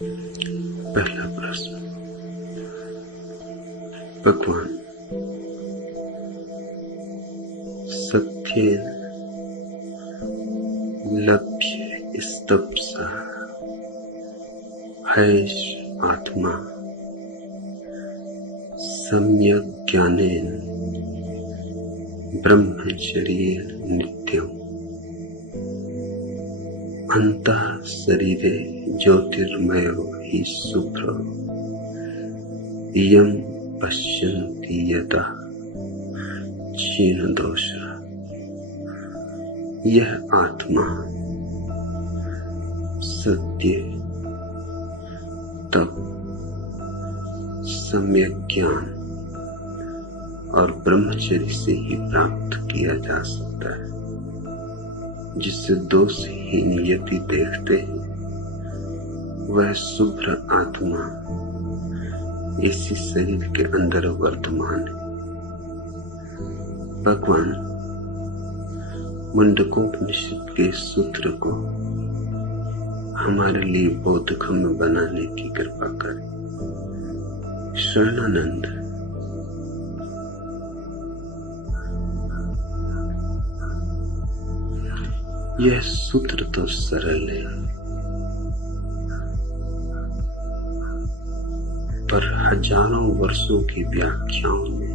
पहला प्रश्न। भगवान सत्येन लभ्य स्तप्सा हैष आत्मा सम्यक् ज्ञानेन ब्रह्मचर्येण नित्यम् अन्तः शरीरे ज्योतिर्मयो हि शुभ्रो यं पश्यन्ति यतः क्षीण दोष। यह आत्मा सत्य तप सम्यक ज्ञान और ब्रह्मचर्य से ही प्राप्त किया जा सकता है, जिससे दोषहीन यति देखते हैं वह शुभ्र आत्मा इसी शरीर के अंदर वर्तमान है। भगवान मुंडकोपनिषद के सूत्र को हमारे लिए बोधगम्य बनाने की कृपा करें। शरणानंद। यह सूत्र तो सरल है, पर हजारों वर्षों की व्याख्याओं ने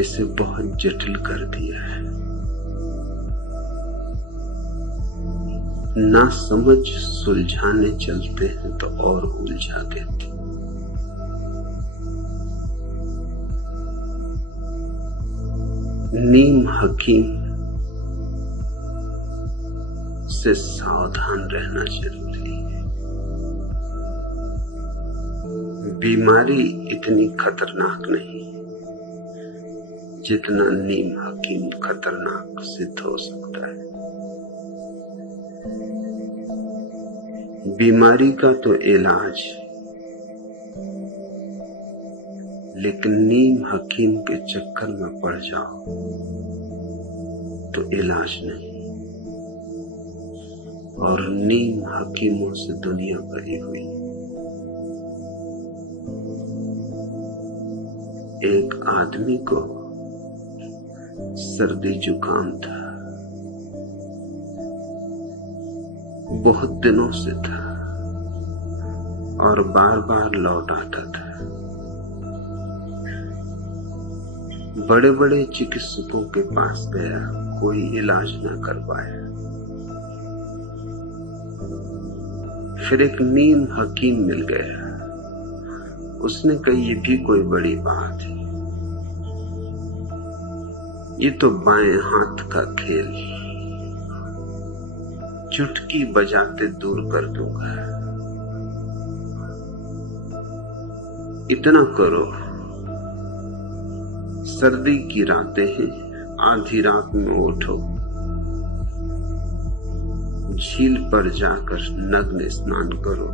इसे बहुत जटिल कर दिया है। ना समझ सुलझाने चलते हैं तो और उलझा देते। नीम हकीम से सावधान रहना जरूरी है। बीमारी इतनी खतरनाक नहीं जितना नीम हकीम खतरनाक सिद्ध हो सकता है। बीमारी का तो इलाज, लेकिन नीम हकीम के चक्कर में पड़ जाओ तो इलाज नहीं। और नीम हकीमों से दुनिया भरी हुई। एक आदमी को सर्दी जुकाम था, बहुत दिनों से था और बार बार लौट आता था। बड़े बड़े चिकित्सकों के पास गया, कोई इलाज न कर पाया। फिर एक नीम हकीम मिल गया। उसने कही, ये भी कोई बड़ी बात है, ये तो बाएं हाथ का खेल, चुटकी बजाते दूर कर दूंगा। इतना करो, सर्दी की रातें हैं, आधी रात में उठो, झील पर जाकर नग्न स्नान करो,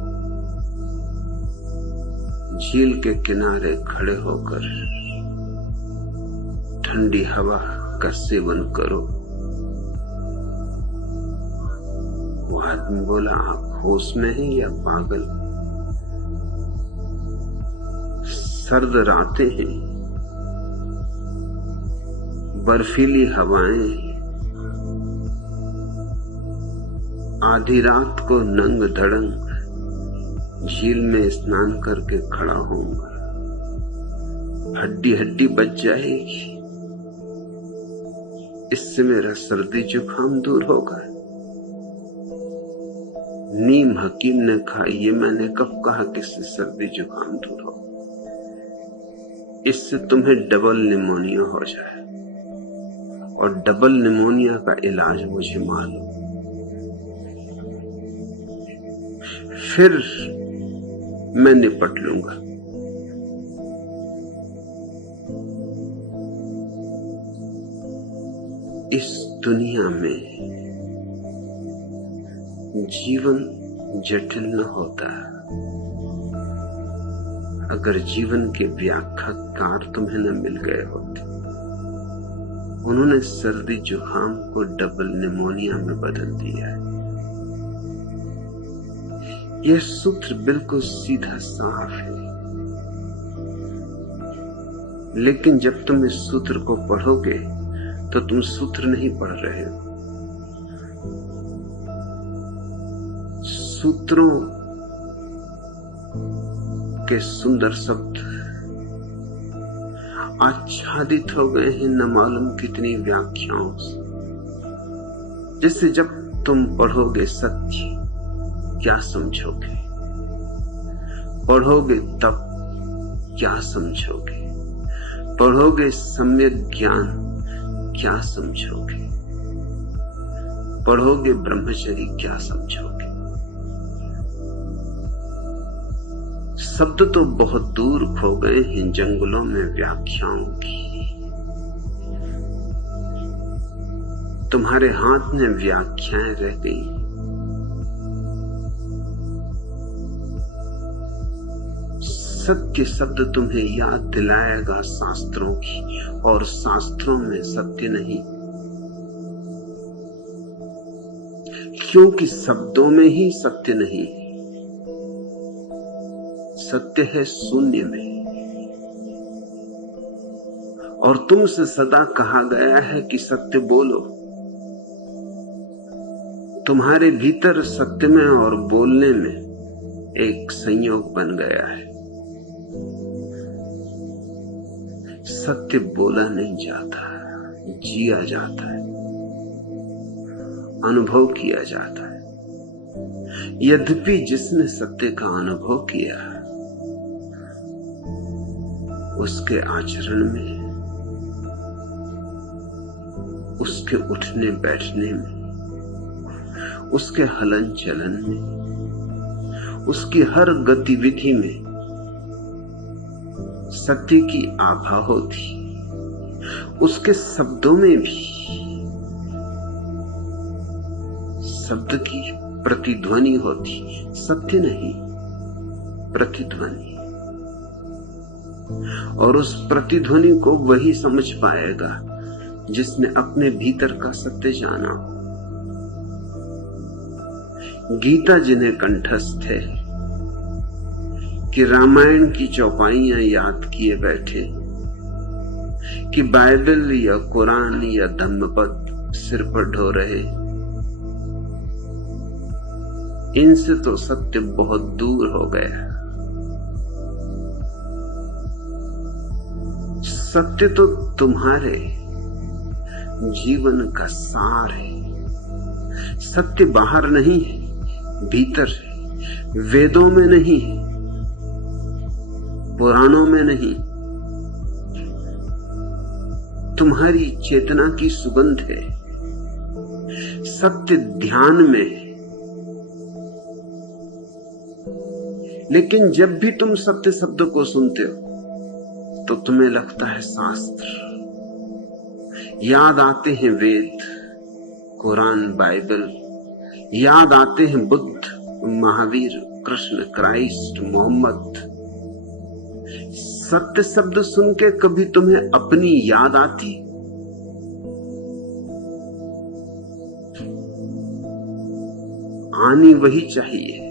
झील के किनारे खड़े होकर ठंडी हवा का सेवन करो। वो आदमी बोला, आप होश में हैं या पागल? सर्द रातें हैं, बर्फीली हवाएं, आधी रात को नंग धड़ंग झील में स्नान करके खड़ा होऊंगा, हड्डी हड्डी बच जाएगी, इससे मेरा सर्दी जुकाम दूर होगा। नीम हकीम ने कहा, ये मैंने कब कहा कि इससे सर्दी जुकाम दूर हो? इससे तुम्हें डबल निमोनिया हो जाए, और डबल निमोनिया का इलाज मुझे मालूम। फिर मैं निपट लूंगा। इस दुनिया में जीवन जटिल न होता अगर जीवन के व्याख्याकार तुम्हें न मिल गए होते। उन्होंने सर्दी जुकाम को डबल निमोनिया में बदल दिया है। यह सूत्र बिल्कुल सीधा साफ है, लेकिन जब तुम इस सूत्र को पढ़ोगे तो तुम सूत्र नहीं पढ़ रहे हो। सूत्रों के सुंदर शब्द आच्छादित हो गए हैं न मालूम कितनी व्याख्याओं से। जैसे जब तुम पढ़ोगे सत्य, क्या समझोगे? पढ़ोगे तब क्या समझोगे? पढ़ोगे सम्यक ज्ञान, क्या समझोगे? पढ़ोगे ब्रह्मचर्य, क्या समझोगे? शब्द तो बहुत दूर खो गए हैं जंगलों में व्याख्याओं की। तुम्हारे हाथ में व्याख्याएं रह गई। सत्य शब्द तुम्हें याद दिलाएगा शास्त्रों की, और शास्त्रों में सत्य नहीं, क्योंकि शब्दों में ही सत्य नहीं। सत्य है शून्य में, और तुमसे सदा कहा गया है कि सत्य बोलो। तुम्हारे भीतर सत्य में और बोलने में एक संयोग बन गया है। सत्य बोला नहीं जाता, जिया जाता है, अनुभव किया जाता है। यद्यपि जिसने सत्य का अनुभव किया उसके आचरण में, उसके उठने बैठने में, उसके हलन चलन में, उसकी हर गतिविधि में सत्य की आभा होती। उसके शब्दों में भी शब्द की प्रतिध्वनि होती, सत्य नहीं, प्रतिध्वनि। और उस प्रतिध्वनि को वही समझ पाएगा जिसने अपने भीतर का सत्य जाना। गीता जिन्हें कंठस्थ है कि रामायण की चौपाइयां याद किए बैठे, कि बाइबल या कुरान या धम्मपद सिर पर ढो रहे, इनसे तो सत्य बहुत दूर हो गया। सत्य तो तुम्हारे जीवन का सार है। सत्य बाहर नहीं है, भीतर है। वेदों में नहीं है, पुराणों में नहीं, तुम्हारी चेतना की सुगंध है। सत्य ध्यान में है। लेकिन जब भी तुम सत्य शब्द को सुनते हो तो तुम्हें लगता है शास्त्र, याद आते हैं वेद, कुरान, बाइबल, याद आते हैं बुद्ध, महावीर, कृष्ण, क्राइस्ट, मोहम्मद। सत्य शब्द सुन के कभी तुम्हें अपनी याद आती? आनी वही चाहिए।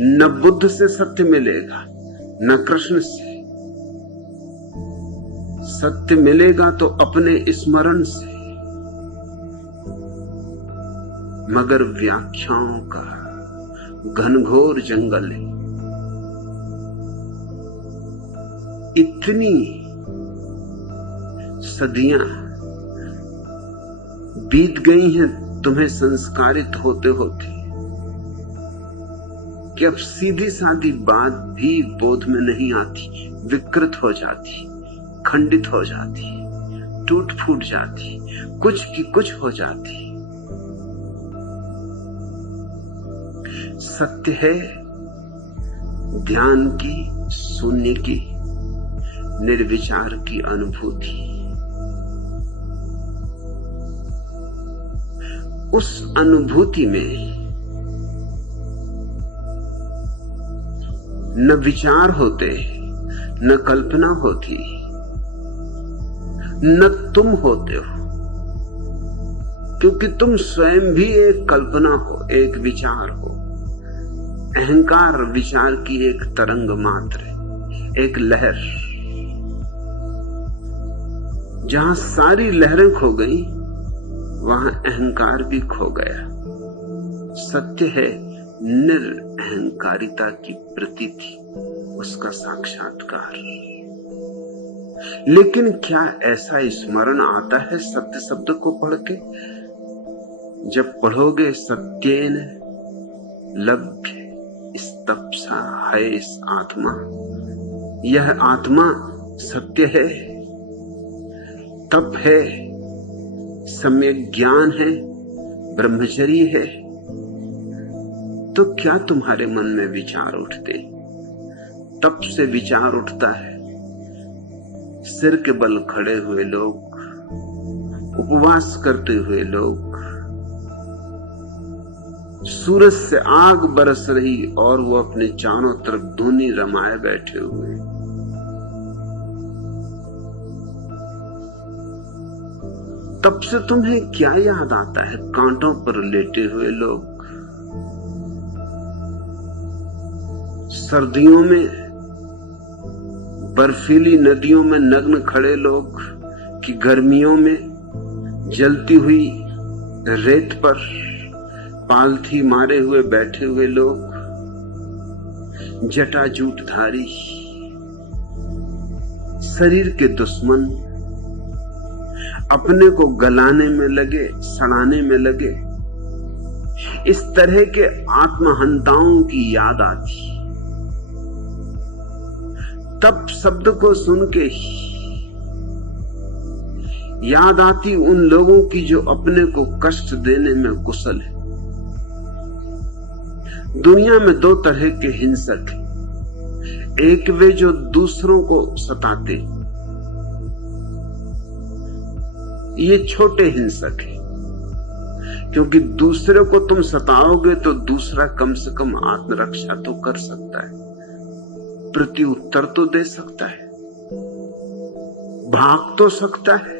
न बुद्ध से सत्य मिलेगा, न कृष्ण से। सत्य मिलेगा तो अपने स्मरण से। मगर व्याख्याओं का घनघोर जंगल है। इतनी सदियां बीत गई हैं तुम्हें संस्कारित होते होते कि अब सीधी सादी बात भी बोध में नहीं आती, विकृत हो जाती, खंडित हो जाती, टूट फूट जाती, कुछ की कुछ हो जाती। सत्य है ध्यान की, शून्य की, निर्विचार की अनुभूति। उस अनुभूति में न विचार होते, न कल्पना होती, न तुम होते हो, क्योंकि तुम स्वयं भी एक कल्पना हो, एक विचार हो। अहंकार विचार की एक तरंग मात्र है, एक लहर। जहां सारी लहरें खो गई वहां अहंकार भी खो गया। सत्य है निरअहंकारिता की प्रतीति, उसका साक्षात्कार। लेकिन क्या ऐसा स्मरण आता है सत्य शब्द को पढ़ के? जब पढ़ोगे सत्येन लभ्य स्तप्सा है इस आत्मा, यह आत्मा सत्य है, तप है, सम्यक ज्ञान है, ब्रह्मचर्य है, तो क्या तुम्हारे मन में विचार उठते? तप से विचार उठता है। सिर के बल खड़े हुए लोग, उपवास करते हुए लोग, सूरज से आग बरस रही और वो अपने चारों तरफ धुनी रमाए बैठे हुए। तब से तुम्हें क्या याद आता है? कांटों पर लेटे हुए लोग, सर्दियों में बर्फीली नदियों में नग्न खड़े लोग, कि गर्मियों में जलती हुई रेत पर पालथी मारे हुए बैठे हुए लोग, जटाजूटधारी, शरीर के दुश्मन, अपने को गलाने में लगे, सड़ाने में लगे, इस तरह के आत्महंताओं की याद आती। तब शब्द को सुन के याद आती उन लोगों की जो अपने को कष्ट देने में कुशल है। दुनिया में दो तरह के हिंसक हैं। एक वे जो दूसरों को सताते, ये छोटे हिंसक हैं, क्योंकि दूसरे को तुम सताओगे तो दूसरा कम से कम आत्मरक्षा तो कर सकता है, प्रत्युत्तर तो दे सकता है, भाग तो सकता है,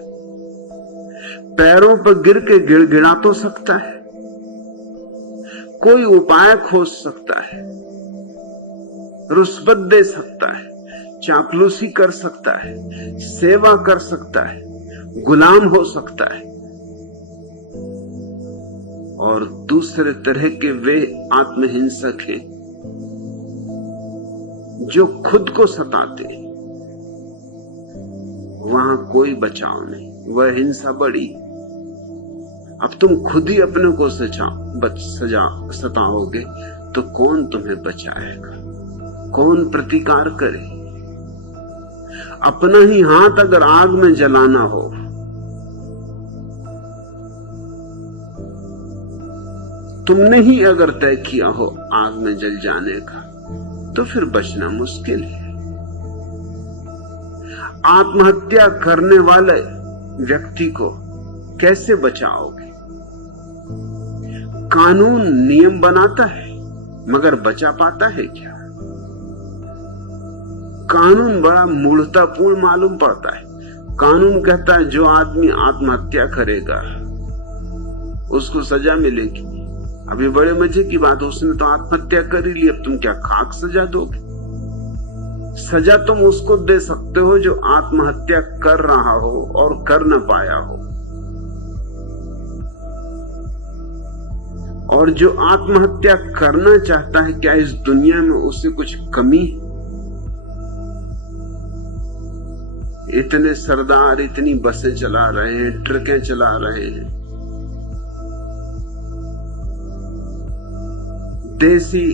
पैरों पर गिर के गिड़गिड़ा तो सकता है, कोई उपाय खोज सकता है, रुस्वत दे सकता है, चापलूसी कर सकता है, सेवा कर सकता है, गुलाम हो सकता है। और दूसरे तरह के वे आत्महिंसक हैं जो खुद को सताते, वहां कोई बचाव नहीं, वह हिंसा बड़ी। अब तुम खुद ही अपने को सताओगे तो कौन तुम्हें बचाएगा, कौन प्रतिकार करे? अपना ही हाथ अगर आग में जलाना हो, तुमने ही अगर तय किया हो आग में जल जाने का, तो फिर बचना मुश्किल है। आत्महत्या करने वाले व्यक्ति को कैसे बचाओगे? कानून नियम बनाता है मगर बचा पाता है क्या? कानून बड़ा मूढ़तापूर्ण मालूम पड़ता है। कानून कहता है जो आदमी आत्महत्या करेगा उसको सजा मिलेगी। अभी बड़े मजे की बात, उसने तो आत्महत्या कर ही ली, अब तुम क्या खाक सजा दोगे? सजा तुम उसको दे सकते हो जो आत्महत्या कर रहा हो और कर न पाया हो, और जो आत्महत्या करना चाहता है, क्या इस दुनिया में उससे कुछ कमी? इतने सरदार इतनी बसें चला रहे हैं, ट्रकें चला रहे हैं, देसी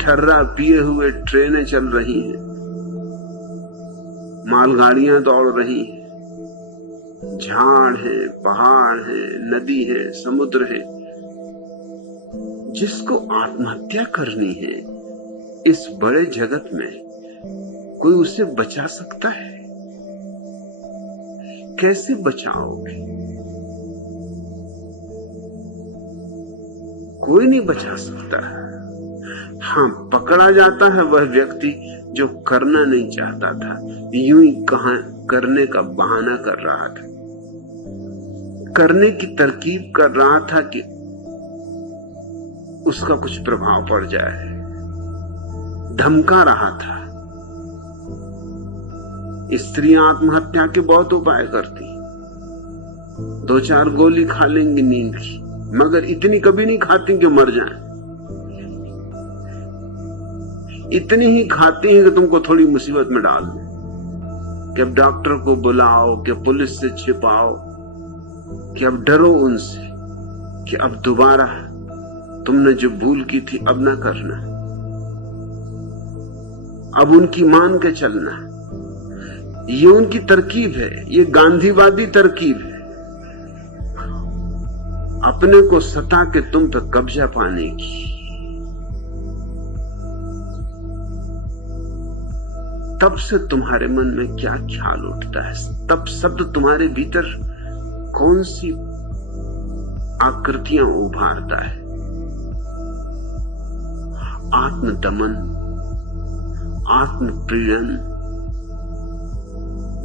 ठर्रा पिए हुए ट्रेनें चल रही हैं, मालगाड़ियां दौड़ रही हैं, झाड़ है, पहाड़ है, नदी है, समुद्र है। जिसको आत्महत्या करनी है इस बड़े जगत में, कोई उसे बचा सकता है? कैसे बचाओगे? कोई नहीं बचा सकता। हाँ, पकड़ा जाता है वह व्यक्ति जो करना नहीं चाहता था, यूं ही कहां करने का बहाना कर रहा था, करने की तरकीब कर रहा था कि उसका कुछ प्रभाव पड़ जाए। धमका रहा था। स्त्रियां आत्महत्या के बहुत उपाय करती, 2-4 गोली खा लेंगी नींद की, मगर इतनी कभी नहीं खाती कि मर जाएं। इतनी ही खाती हैं कि तुमको थोड़ी मुसीबत में डाल दें, कि अब डॉक्टर को बुलाओ, कि पुलिस से छिपाओ, कि अब डरो उनसे, कि अब दोबारा तुमने जो भूल की थी अब ना करना, अब उनकी मान के चलना। ये उनकी तरकीब है, ये गांधीवादी तरकीब है, अपने को सता के तुम पे कब्जा पाने की। तब से तुम्हारे मन में क्या ख्याल उठता है, तब शब्द तुम्हारे भीतर कौन सी आकृतियां उभारता है। आत्मदमन, आत्मप्रीड़न,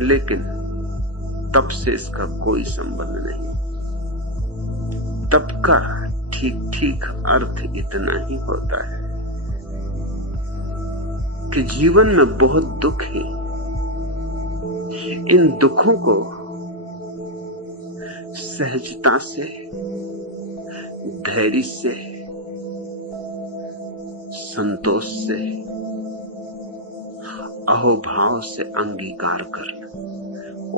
लेकिन तब से इसका कोई संबंध नहीं। तब का ठीक ठीक अर्थ इतना ही होता है कि जीवन में बहुत दुख है, इन दुखों को सहजता से, धैर्य से, संतोष से, अहोभाव से अंगीकार करना।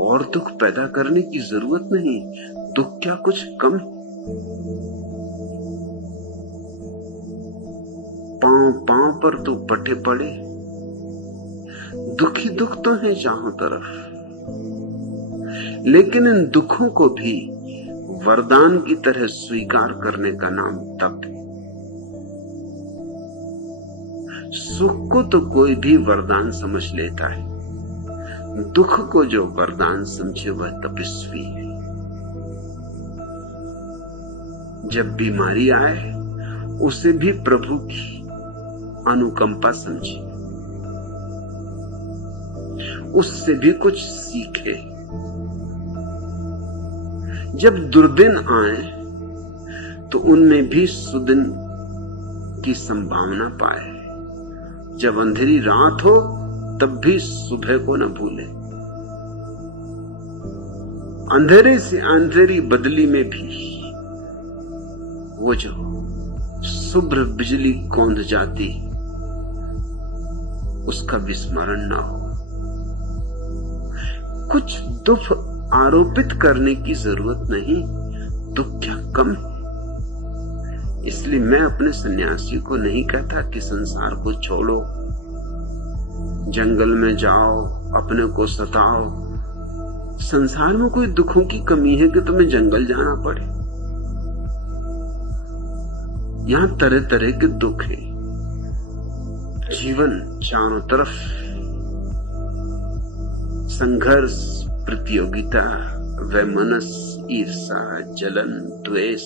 और दुख पैदा करने की जरूरत नहीं। दुख क्या कुछ कम, पांव पांव पर तो पटे पड़े, दुखी दुख तो है चारों तरफ, लेकिन इन दुखों को भी वरदान की तरह स्वीकार करने का नाम तप है। सुख को तो कोई भी वरदान समझ लेता है, दुख को जो वरदान समझे वह तपस्वी है। जब बीमारी आए उसे भी प्रभु की अनुकंपा समझे, उससे भी कुछ सीखे। जब दुर्दिन आए तो उनमें भी सुदिन की संभावना पाए। जब अंधेरी रात हो तब भी सुबह को न भूले। अंधेरे से अंधेरी बदली में भी वो जो शुभ्र बिजली कौंध जाती, उसका विस्मरण न हो। कुछ दुख आरोपित करने की जरूरत नहीं, दुख क्या कम है। इसलिए मैं अपने सन्यासी को नहीं कहता कि संसार को छोड़ो, जंगल में जाओ, अपने को सताओ। संसार में कोई दुखों की कमी है कि तुम्हें जंगल जाना पड़े? यहां तरह तरह के दुख है। जीवन चारों तरफ संघर्ष, प्रतियोगिता, वैमनस्य, ईर्षा, जलन, द्वेष,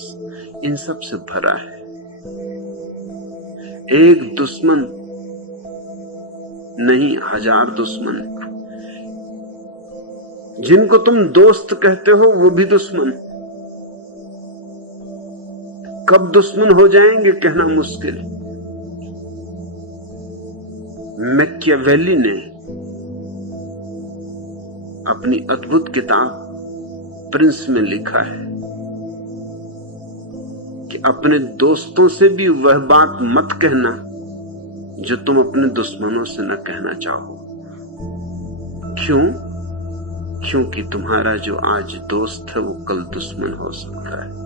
इन सब से भरा है। एक दुश्मन नहीं, 1000 दुश्मन। जिनको तुम दोस्त कहते हो वो भी दुश्मन। कब दुश्मन हो जाएंगे कहना मुश्किल। मैकियावेली ने अपनी अद्भुत किताब प्रिंस में लिखा है कि अपने दोस्तों से भी वह बात मत कहना जो तुम अपने दुश्मनों से न कहना चाहो। क्यों? क्योंकि तुम्हारा जो आज दोस्त है वो कल दुश्मन हो सकता है।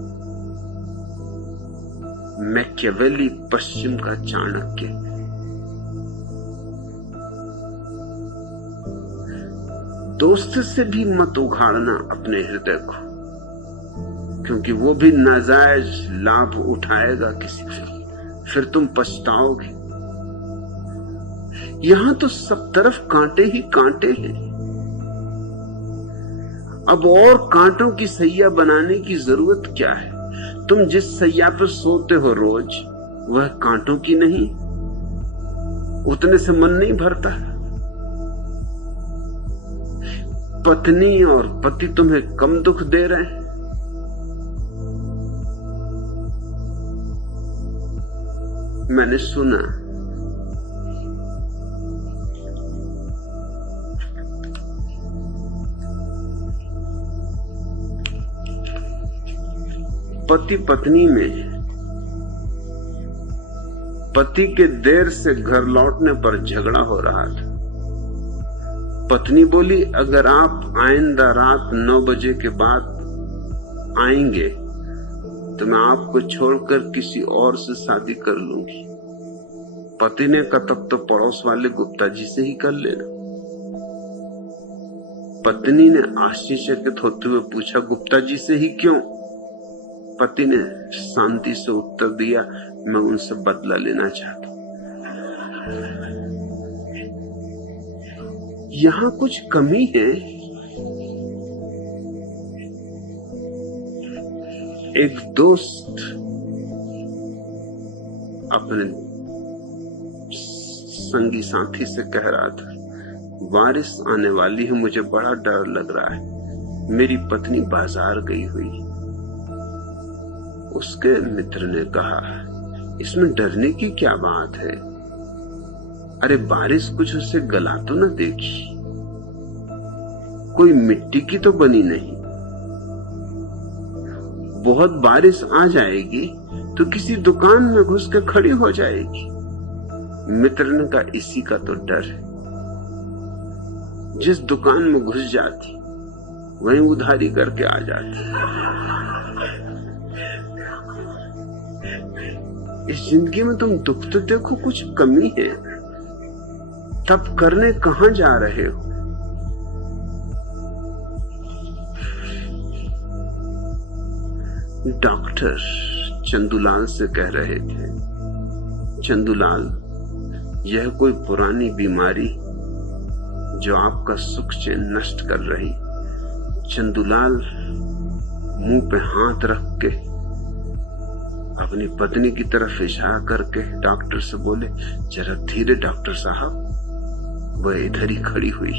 मैकियावेली पश्चिम का चाणक्य। दोस्त से भी मत उघाड़ना अपने हृदय को, क्योंकि वो भी नाजायज लाभ उठाएगा किसी से, फिर तुम पछताओगे। यहां तो सब तरफ कांटे ही कांटे हैं। अब और कांटों की सैया बनाने की जरूरत क्या है? तुम जिस सैया पर सोते हो रोज, वह कांटों की नहीं, उतने से मन नहीं भरता। पत्नी और पति तुम्हें कम दुख दे रहे हैं, मैंने सुना पति पत्नी में पति के देर से घर लौटने पर झगड़ा हो रहा था। पत्नी बोली, अगर आप आइंदा रात 9 बजे के बाद आएंगे तो मैं आपको छोड़कर किसी और से शादी कर लूंगी। पति ने कहा, तब तो पड़ोस वाले गुप्ता जी से ही कर लेना। पत्नी ने आश्चर्यचकित होते हुए पूछा, गुप्ता जी से ही क्यों? पति ने शांति से उत्तर दिया, मैं उनसे बदला लेना चाहता हूं। यहां कुछ कमी है। एक दोस्त अपने संगी साथी से कह रहा था, बारिश आने वाली है, मुझे बड़ा डर लग रहा है, मेरी पत्नी बाजार गई हुई। उसके मित्र ने कहा, इसमें डरने की क्या बात है? अरे बारिश कुछ उसे गला तो न देगी, कोई मिट्टी की तो बनी नहीं। बहुत बारिश आ जाएगी तो किसी दुकान में घुस के खड़ी हो जाएगी। मित्र ने कहा, इसी का तो डर है। जिस दुकान में घुस जाती वहीं उधारी करके आ जाती। इस जिंदगी में तुम दुख तो देखो, कुछ कमी है, तब करने कहां जा रहे हो? डॉक्टर चंदूलाल से कह रहे थे, चंदूलाल, यह कोई पुरानी बीमारी जो आपका सुख चैन नष्ट कर रही। चंदूलाल मुंह पे हाथ रख के अपनी पत्नी की तरफ इशारा करके डॉक्टर से बोले, जरा धीरे डॉक्टर साहब, वह इधर ही खड़ी हुई।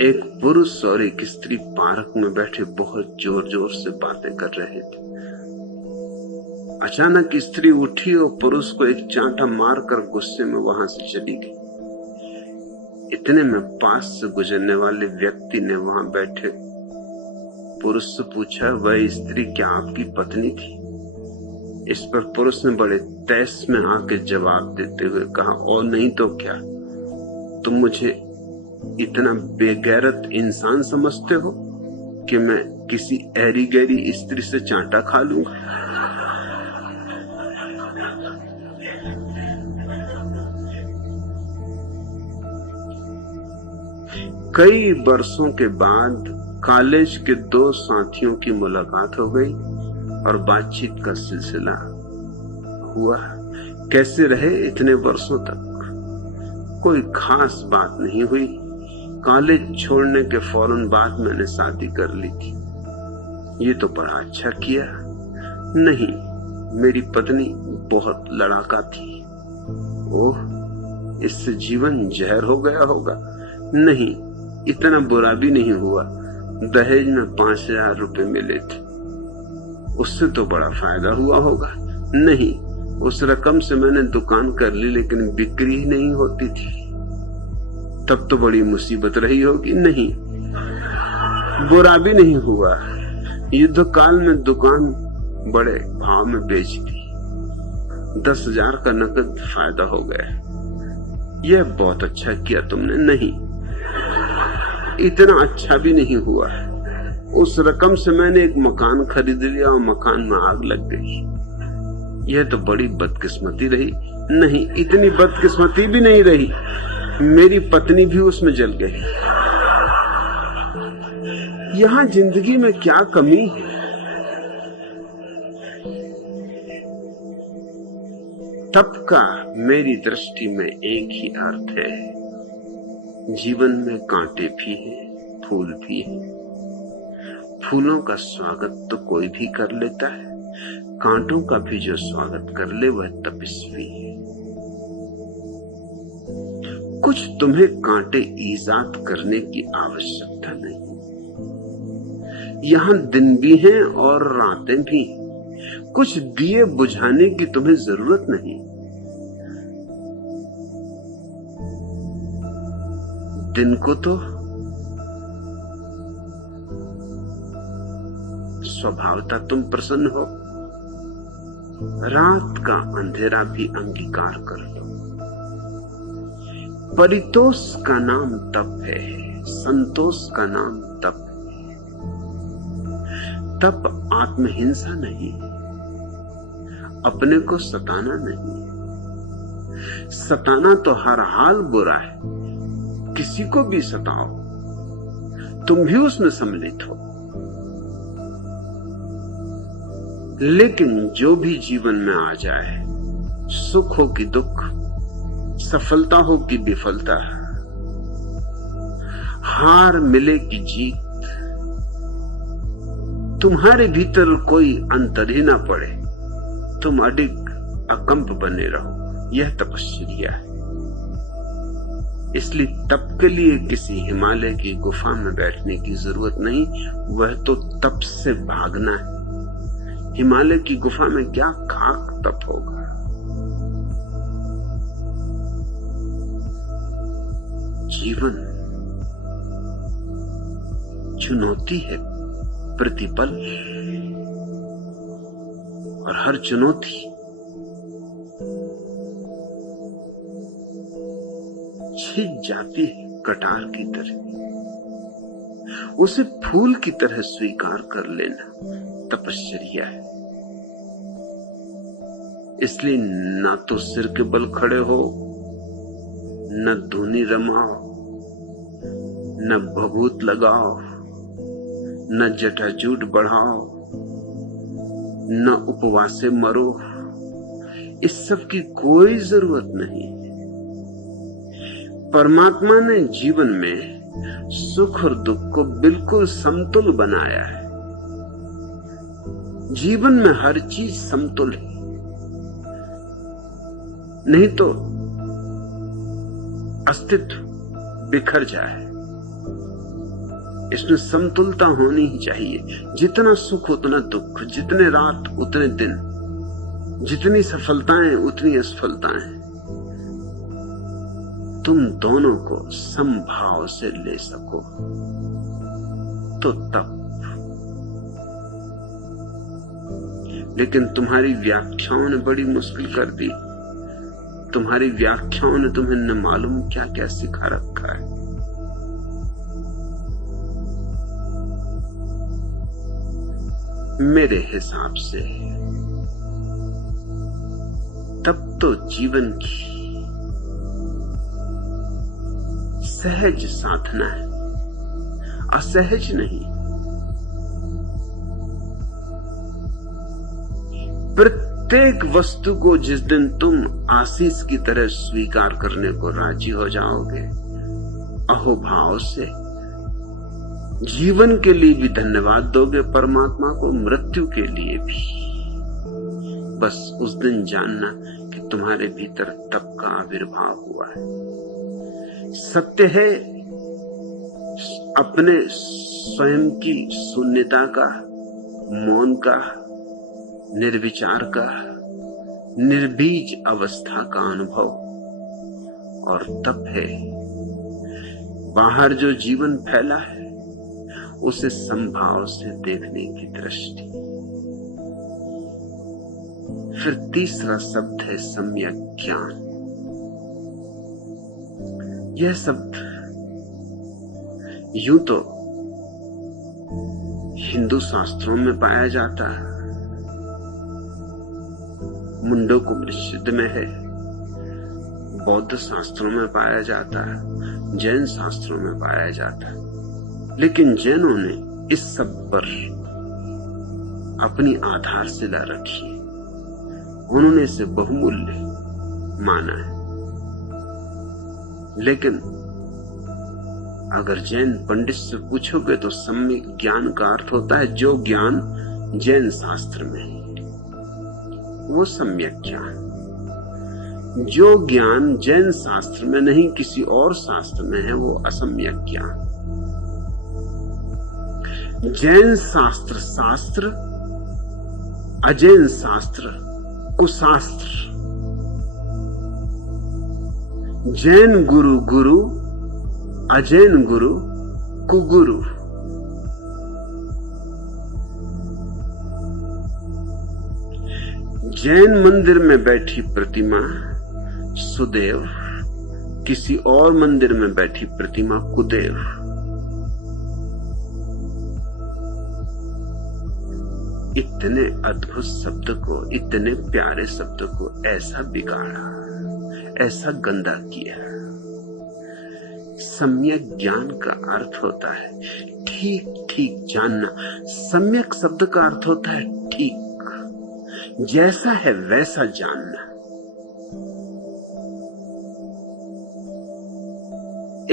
एक पुरुष और एक स्त्री पार्क में बैठे बहुत जोर जोर से बातें कर रहे थे। अचानक स्त्री उठी और पुरुष को एक चांटा मारकर गुस्से में वहां से चली गई। इतने में पास से गुजरने वाले व्यक्ति ने वहां बैठे पुरुष से पूछा, वह स्त्री क्या आपकी पत्नी थी? इस पर पुरुष ने बड़े तैस में आके जवाब देते हुए कहा, और नहीं तो क्या, तुम मुझे इतना बेगैरत इंसान समझते हो कि मैं किसी ऐरी गैरी स्त्री से चांटा खा लूंगा? कई वर्षों के बाद कॉलेज के 2 साथियों की मुलाकात हो गई और बातचीत का सिलसिला हुआ। कैसे रहे इतने वर्षों तक? कोई खास बात नहीं हुई। कॉलेज छोड़ने के फौरन बाद मैंने शादी कर ली थी। ये तो बड़ा अच्छा किया। नहीं, मेरी पत्नी बहुत लड़ाका थी। ओह, इससे जीवन जहर हो गया होगा। नहीं, इतना बुरा भी नहीं हुआ। दहेज में 5000 रुपए मिले थे, उससे तो बड़ा फायदा हुआ होगा। नहीं, उस रकम से मैंने दुकान कर ली, लेकिन बिक्री ही नहीं होती थी, तब तो बड़ी मुसीबत रही होगी। नहीं, बुरा भी नहीं हुआ। युद्ध काल में दुकान बड़े भाव में बेच दी, 10,000 का नकद फायदा हो गया। यह बहुत अच्छा किया तुमने। नहीं, इतना अच्छा भी नहीं हुआ। उस रकम से मैंने एक मकान खरीद लिया और मकान में आग लग गई। यह तो बड़ी बदकिस्मती रही। नहीं, इतनी बदकिस्मती भी नहीं रही, मेरी पत्नी भी उसमें जल गई। यहां जिंदगी में क्या कमी है? तप का मेरी दृष्टि में एक ही अर्थ है, जीवन में कांटे भी हैं, फूल भी हैं। फूलों का स्वागत तो कोई भी कर लेता है, कांटों का भी जो स्वागत कर ले वह तपस्वी है। कुछ तुम्हें कांटे ईजाद करने की आवश्यकता नहीं। यहां दिन भी हैं और रातें भी। कुछ दिए बुझाने की तुम्हें जरूरत नहीं। दिन को तो स्वभावतः तुम प्रसन्न हो, रात का अंधेरा भी अंगीकार कर लो। परितोष का नाम तप है, संतोष का नाम तप है। तप आत्महिंसा नहीं, अपने को सताना नहीं। सताना तो हर हाल बुरा है, किसी को भी सताओ, तुम भी उसमें सम्मिलित हो। लेकिन जो भी जीवन में आ जाए, सुख हो कि दुख, सफलता हो कि विफलता, हार मिले कि जीत, तुम्हारे भीतर कोई अंतर ही ना पड़े, तुम अडिग अकंप बने रहो, यह तपस्या है। इसलिए तप के लिए किसी हिमालय की गुफा में बैठने की जरूरत नहीं, वह तो तप से भागना है। हिमालय की गुफा में क्या खाक तप होगा। जीवन चुनौती है प्रतिपल, और हर चुनौती छिप जाती है कटार की तरह, उसे फूल की तरह स्वीकार कर लेना तपस्या है। इसलिए ना तो सिर के बल खड़े हो, न धुनी रमाओ, न भभूत लगाओ, न जटाजूट बढ़ाओ, न उपवासे मरो। इस सब की कोई जरूरत नहीं। परमात्मा ने जीवन में सुख और दुख को बिल्कुल समतुल बनाया है। जीवन में हर चीज समतुल है, नहीं तो अस्तित्व बिखर जाए। इसमें समतुलता होनी ही चाहिए। जितना सुख उतना दुख, जितने रात उतने दिन, जितनी सफलताएं उतनी असफलताएं, तुम दोनों को समभाव से ले सको तो तब। लेकिन तुम्हारी व्याख्याओं ने बड़ी मुश्किल कर दी। तुम्हारी व्याख्याओं ने तुम्हें न मालूम क्या क्या सिखा रखा है। मेरे हिसाब से तब तो जीवन की सहज साधना है, असहज नहीं। प्रत्येक वस्तु को जिस दिन तुम आशीष की तरह स्वीकार करने को राजी हो जाओगे, अहोभाव से जीवन के लिए भी धन्यवाद दोगे परमात्मा को, मृत्यु के लिए भी, बस उस दिन जानना कि तुम्हारे भीतर तप का आविर्भाव हुआ है। सत्य है अपने स्वयं की शून्यता का, मौन का, निर्विचार का, निर्बीज अवस्था का अनुभव, और तप है बाहर जो जीवन फैला है उसे संभाव से देखने की दृष्टि। फिर तीसरा शब्द है सम्यक ज्ञान। यह शब्द यूं तो हिंदू शास्त्रों में पाया जाता है, मुंडकोपनिषद में है, बौद्ध शास्त्रों में पाया जाता है, जैन शास्त्रों में पाया जाता है। लेकिन जैनों ने इस शब्द पर अपनी आधारशिला रखी है, उन्होंने इसे बहुमूल्य माना है। लेकिन अगर जैन पंडित से पूछोगे तो सम्यक ज्ञान का अर्थ होता है जो ज्ञान जैन शास्त्र में है, वो सम्यक ज्ञान। जो ज्ञान जैन शास्त्र में नहीं किसी और शास्त्र में है, वो असम्यक ज्ञान। जैन शास्त्र शास्त्र, अजैन शास्त्र कुशास्त्र। जैन गुरु गुरु, अजैन गुरु कुगुरु। जैन मंदिर में बैठी प्रतिमा सुदेव, किसी और मंदिर में बैठी प्रतिमा कुदेव। इतने अद्भुत शब्द को, इतने प्यारे शब्द को ऐसा बिगाड़ा, ऐसा गंदा किया। सम्यक ज्ञान का अर्थ होता है ठीक ठीक जानना। सम्यक शब्द का अर्थ होता है ठीक, जैसा है वैसा जानना।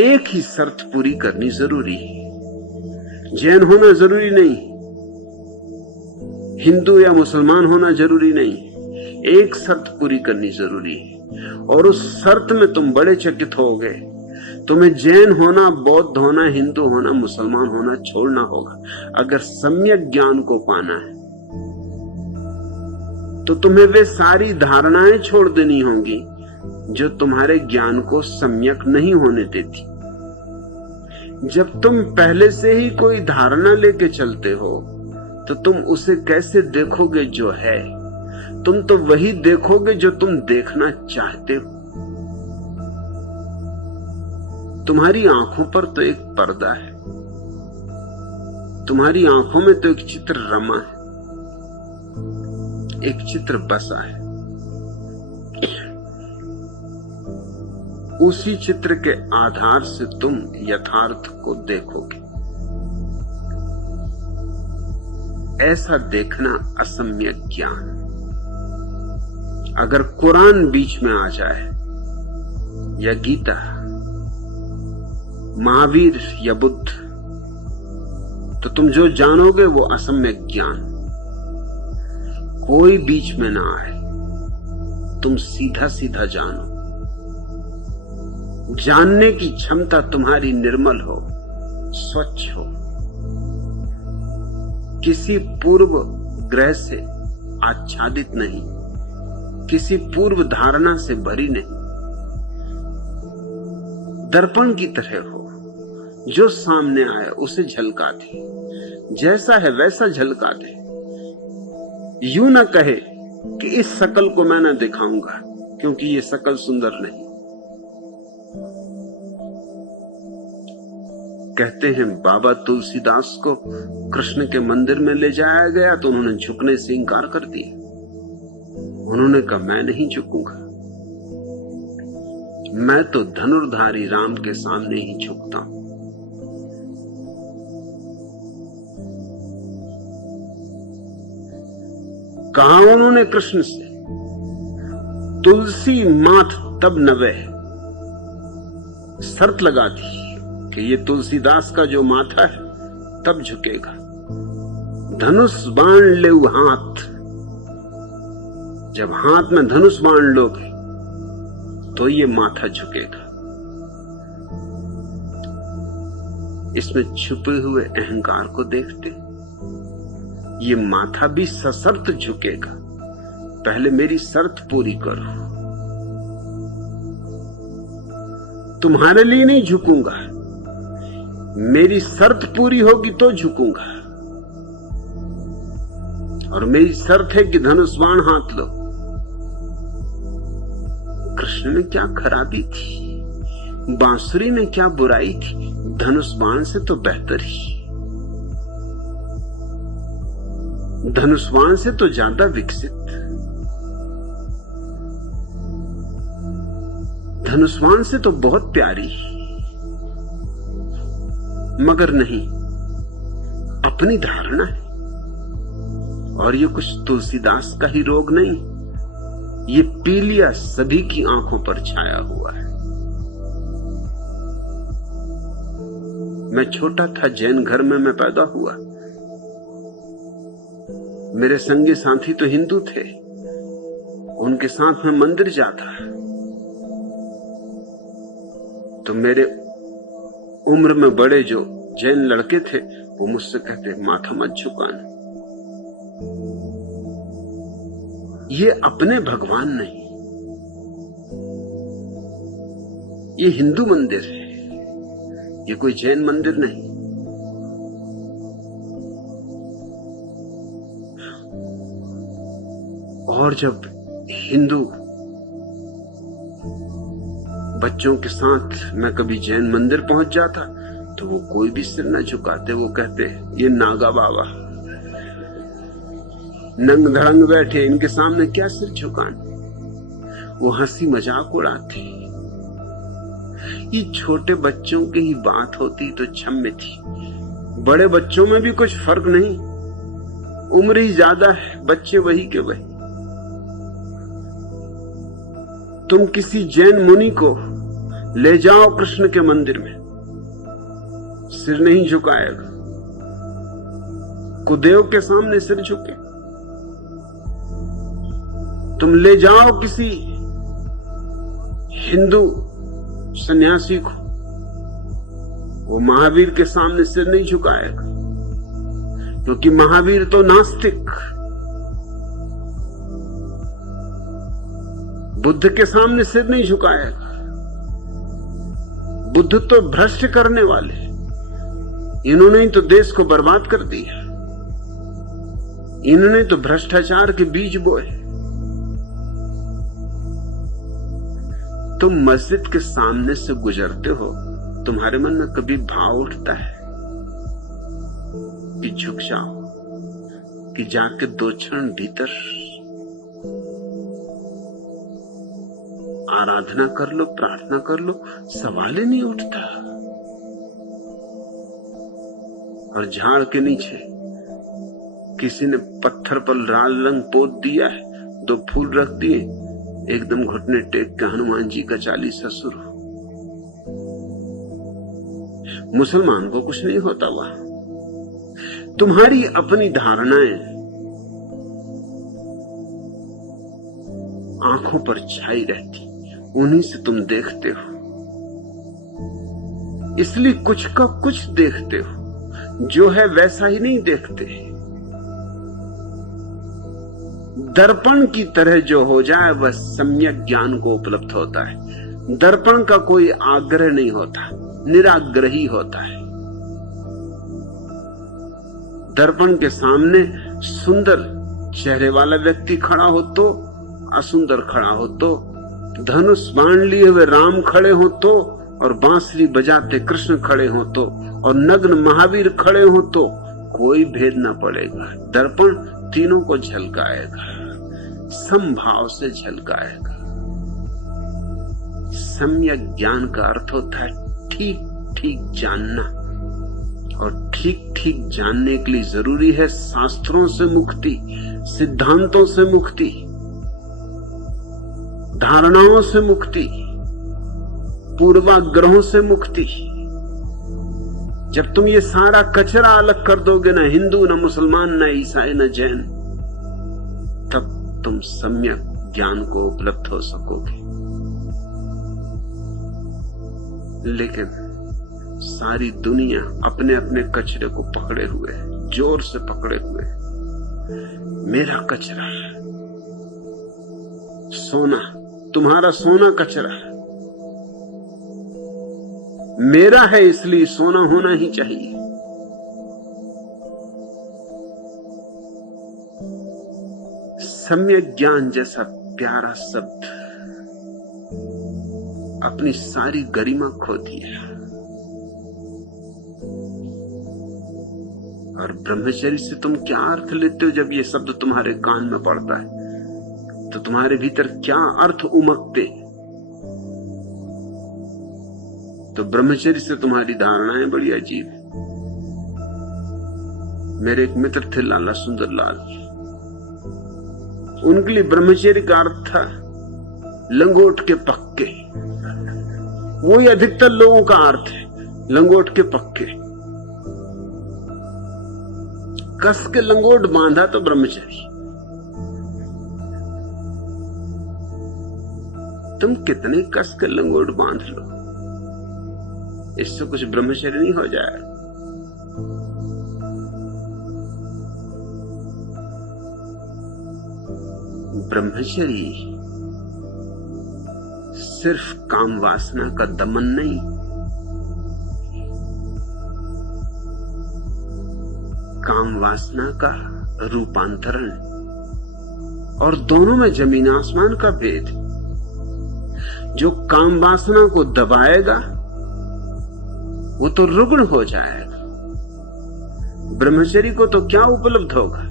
एक ही शर्त पूरी करनी जरूरी है। जैन होना जरूरी नहीं, हिंदू या मुसलमान होना जरूरी नहीं। एक शर्त पूरी करनी जरूरी है, और उस शर्त में तुम बड़े चकित होगे। तुम्हें जैन होना, बौद्ध होना, हिंदू होना, मुसलमान होना छोड़ना होगा। अगर सम्यक ज्ञान को पाना है तो तुम्हें वे सारी धारणाएं छोड़ देनी होंगी जो तुम्हारे ज्ञान को सम्यक नहीं होने देती। जब तुम पहले से ही कोई धारणा लेके चलते हो तो तुम उसे कैसे देखोगे जो है? तुम तो वही देखोगे जो तुम देखना चाहते हो। तुम्हारी आंखों पर तो एक पर्दा है, तुम्हारी आंखों में तो एक चित्र रमा है, एक चित्र बसा है। उसी चित्र के आधार से तुम यथार्थ को देखोगे। ऐसा देखना असम्यक ज्ञान। अगर कुरान बीच में आ जाए, या गीता, महावीर या बुद्ध, तो तुम जो जानोगे वो असम्यक ज्ञान। कोई बीच में ना आए, तुम सीधा सीधा जानो। जानने की क्षमता तुम्हारी निर्मल हो, स्वच्छ हो, किसी पूर्व ग्रह से आच्छादित नहीं, किसी पूर्व धारणा से भरी नहीं। दर्पण की तरह हो, जो सामने आए उसे झलका दे, जैसा है वैसा झलका दे। यूं न कहे कि इस शकल को मैं न दिखाऊंगा क्योंकि ये शकल सुंदर नहीं। कहते हैं बाबा तुलसीदास को कृष्ण के मंदिर में ले जाया गया तो उन्होंने झुकने से इंकार कर दिया। उन्होंने कहा मैं नहीं झुकूंगा, मैं तो धनुर्धारी राम के सामने ही झुकता हूं। कहा उन्होंने कृष्ण से, तुलसी माथ तब नवे, शर्त लगा दी कि ये तुलसीदास का जो माथा है तब झुकेगा। धनुष बाण ले हाथ, जब हाथ में धनुष बाण लोगे तो ये माथा झुकेगा। इसमें छुपे हुए अहंकार को देखते, ये माथा भी सशर्त झुकेगा। पहले मेरी शर्त पूरी करो। तुम्हारे लिए नहीं झुकूंगा, मेरी शर्त पूरी होगी तो झुकूंगा। और मेरी शर्त है कि धनुष बाण हाथ लो। कृष्ण में क्या खराबी थी, बांसुरी में क्या बुराई थी? धनुष बाण से तो बेहतर ही, धनुष बाण से तो ज्यादा विकसित। धनुष बाण से तो बहुत प्यारी, मगर नहीं, अपनी धारणा है। और ये कुछ तुलसीदास का ही रोग नहीं, ये पीलिया सभी की आंखों पर छाया हुआ है। मैं छोटा था, जैन घर में मैं पैदा हुआ। मेरे संगी साथी तो हिंदू थे, उनके साथ मैं मंदिर जाता। तो मेरे उम्र में बड़े जो जैन लड़के थे वो मुझसे कहते माथा मत झुकाना। ये अपने भगवान नहीं, ये हिंदू मंदिर है, ये कोई जैन मंदिर नहीं। और जब हिंदू बच्चों के साथ मैं कभी जैन मंदिर पहुंच जाता तो वो कोई भी सिर न झुकाते। वो कहते ये नागा बाबा नंग धड़ंग बैठे, इनके सामने क्या सिर झुकाने। वो हंसी मजाक उड़ाते। ये छोटे बच्चों की ही बात होती तो क्षम्य थी, बड़े बच्चों में भी कुछ फर्क नहीं, उम्र ही ज्यादा है, बच्चे वही के वही। तुम किसी जैन मुनि को ले जाओ कृष्ण के मंदिर में, सिर नहीं झुकाएगा। कुदेव के सामने सिर झुके। तुम ले जाओ किसी हिंदू सन्यासी को, वो महावीर के सामने सिर नहीं झुकाएगा, क्योंकि महावीर तो नास्तिक। बुद्ध के सामने सिर नहीं झुकाएगा, बुद्ध तो भ्रष्ट करने वाले, इन्होंने ही तो देश को बर्बाद कर दिया, इन्होंने तो भ्रष्टाचार के बीज बोए। तुम मस्जिद के सामने से गुजरते हो, तुम्हारे मन में कभी भाव उठता है कि झुक जाओ, कि जाके 2 क्षण भीतर आराधना कर लो, प्रार्थना कर लो? सवाल ही नहीं उठता। और झाड़ के नीचे किसी ने पत्थर पर लाल रंग पोत दिया है, 2 फूल रख दिए, एकदम घुटने टेक के हनुमान जी का चालीसा शुरू। मुसलमान को कुछ नहीं होता। वहां तुम्हारी अपनी धारणाएं आंखों पर छाई रहती, उन्हीं से तुम देखते हो, इसलिए कुछ का कुछ देखते हो, जो है वैसा ही नहीं देखते। दर्पण की तरह जो हो जाए वह सम्यक ज्ञान को उपलब्ध होता है। दर्पण का कोई आग्रह नहीं होता, निराग्रही होता है। दर्पण के सामने सुंदर चेहरे वाला व्यक्ति खड़ा हो तो, असुंदर खड़ा हो तो, धनुष बाण लिए हुए राम खड़े हो तो, और बांसुरी बजाते कृष्ण खड़े हो तो, और नग्न महावीर खड़े हो तो, कोई भेद ना पड़ेगा। दर्पण तीनों को झलकाएगा, समभाव से झलकाएगा। सम्यक ज्ञान का अर्थ होता है ठीक ठीक जानना, और ठीक ठीक जानने के लिए जरूरी है शास्त्रों से मुक्ति, सिद्धांतों से मुक्ति, धारणाओं से मुक्ति, पूर्वाग्रहों से मुक्ति। जब तुम ये सारा कचरा अलग कर दोगे, ना हिंदू, ना मुसलमान, ना ईसाई, ना जैन, तब तुम सम्यक ज्ञान को उपलब्ध हो सकोगे। लेकिन सारी दुनिया अपने अपने कचरे को पकड़े हुए है, जोर से पकड़े हुए है। मेरा कचरा, सोना, तुम्हारा सोना कचरा है, मेरा है इसलिए सोना होना ही चाहिए। सम्यक ज्ञान जैसा प्यारा शब्द अपनी सारी गरिमा खो दिया। और ब्रह्मचर्य से तुम क्या अर्थ लेते हो? जब ये शब्द तुम्हारे कान में पड़ता है तो तुम्हारे भीतर क्या अर्थ उमकते? तो ब्रह्मचर्य से तुम्हारी धारणाएं बड़ी अजीब। मेरे एक मित्र थे लाला सुंदर लाल, उनके लिए ब्रह्मचर्य का अर्थ था लंगोट के पक्के। वही अधिकतर लोगों का अर्थ है, लंगोट के पक्के। कस के लंगोट बांधा तो ब्रह्मचर्य। तुम कितने कस के लंगोट बांध लो, इससे कुछ ब्रह्मचर्य नहीं हो जाए। ब्रह्मचर्य सिर्फ काम वासना का दमन नहीं, काम वासना का रूपांतरण, और दोनों में जमीन आसमान का भेद। जो काम वासना को दबाएगा वो तो रुग्ण हो जाएगा। ब्रह्मचर्य को तो क्या उपलब्ध होगा?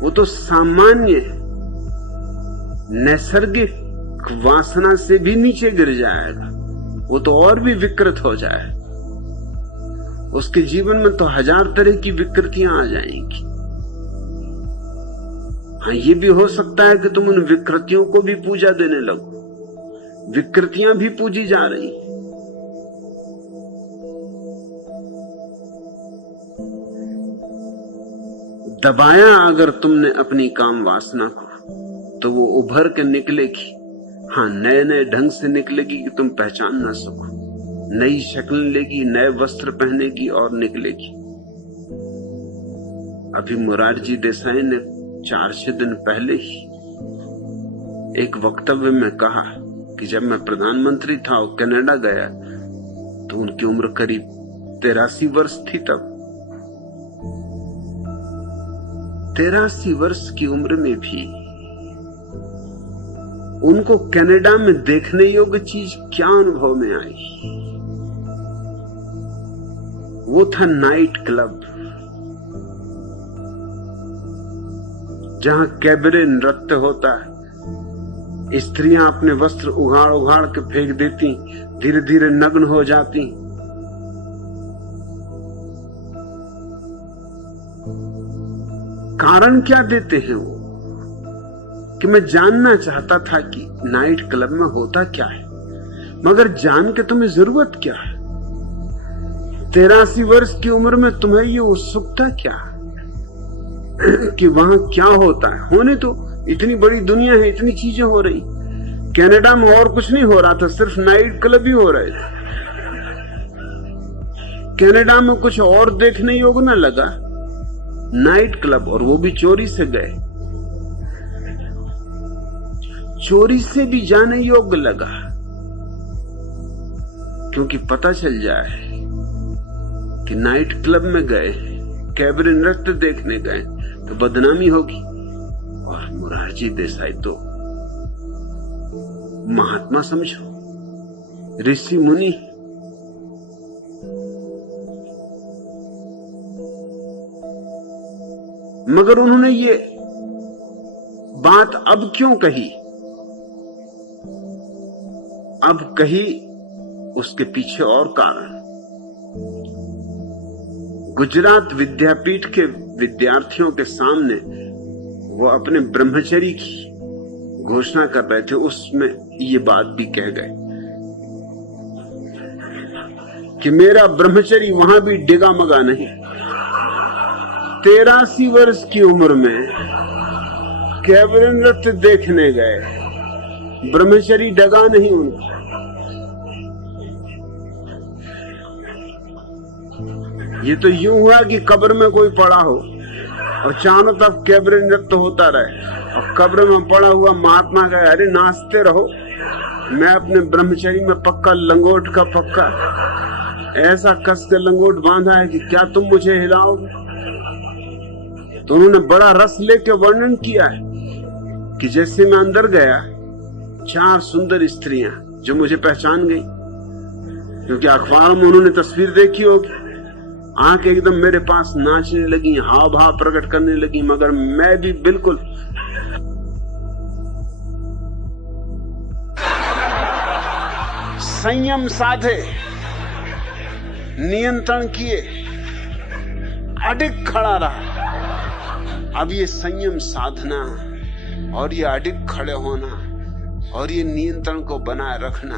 वो तो सामान्य नैसर्गिक वासना से भी नीचे गिर जाएगा, वो तो और भी विकृत हो जाएगा। उसके जीवन में तो 1000 तरह की विकृतियां आ जाएंगी। हाँ, ये भी हो सकता है कि तुम उन विकृतियों को भी पूजा देने लगो। विकृतियां भी पूजी जा रही। दबाया अगर तुमने अपनी काम वासना को, तो वो उभर के निकलेगी। हाँ, नए नए ढंग से निकलेगी कि तुम पहचान ना सको। नई शक्ल लेगी, नए वस्त्र पहनेगी और निकलेगी। अभी मोरारजी देसाई ने 4-6 दिन पहले ही एक वक्तव्य में कहा कि जब मैं प्रधानमंत्री था और कनाडा गया तो उनकी उम्र करीब 83 वर्ष थी। तब 83 वर्ष की उम्र में भी उनको कनाडा में देखने योग्य चीज क्या अनुभव में आई? वो था नाइट क्लब, जहां कैबरे नृत्य होता है। स्त्रियां अपने वस्त्र उघाड़ उघाड़ के फेंक देती, धीरे धीरे नग्न हो जाती। कारण क्या देते हैं वो? कि मैं जानना चाहता था कि नाइट क्लब में होता क्या है, मगर जान के तुम्हें जरूरत क्या है? 83 वर्ष की उम्र में तुम्हें ये उत्सुकता क्या कि वहां क्या होता है? होने तो इतनी बड़ी दुनिया है, इतनी चीजें हो रही। कनाडा में और कुछ नहीं हो रहा था, सिर्फ नाइट क्लब ही हो रहे थे। कनाडा में कुछ और देखने योग्य न लगा, नाइट क्लब, और वो भी चोरी से गए। चोरी से भी जाने योग्य लगा, क्योंकि पता चल जाए कि नाइट क्लब में गए, कैबरे नृत्य देखने गए तो बदनामी होगी। और मोरारजी देसाई तो महात्मा समझो, ऋषि मुनि। मगर उन्होंने ये बात अब क्यों कही? अब कही उसके पीछे और कारण। गुजरात विद्यापीठ के विद्यार्थियों के सामने वो अपने ब्रह्मचर्य की घोषणा कर रहे थे, उसमें ये बात भी कह गए कि मेरा ब्रह्मचर्य वहां भी डिगा मगा नहीं। 83 वर्ष की उम्र में कैबरे नृत्य देखने गए, ब्रह्मचर्य डगा नहीं उनका। ये तो यूं हुआ कि कब्र में कोई पड़ा हो और चारों तरफ कैबरे नृत्य होता रहे, और कब्र में पड़ा हुआ महात्मा कहे, अरे नाचते रहो, मैं अपने ब्रह्मचर्य में पक्का लंगोट का पक्का ऐसा कस के लंगोट बांधा है कि क्या तुम मुझे हिलाओगे? तो उन्होंने बड़ा रस लेके वर्णन किया है कि जैसे मैं अंदर गया, 4 सुंदर स्त्रियां जो मुझे पहचान गई, क्योंकि अखबारों में उन्होंने तस्वीर देखी होगी, आंख एकदम मेरे पास नाचने लगी, हाव भाव प्रकट करने लगी। मगर मैं भी बिल्कुल संयम साधे, नियंत्रण किए, अडिग खड़ा रहा। अब ये संयम साधना और ये अडिग खड़े होना और ये नियंत्रण को बनाए रखना,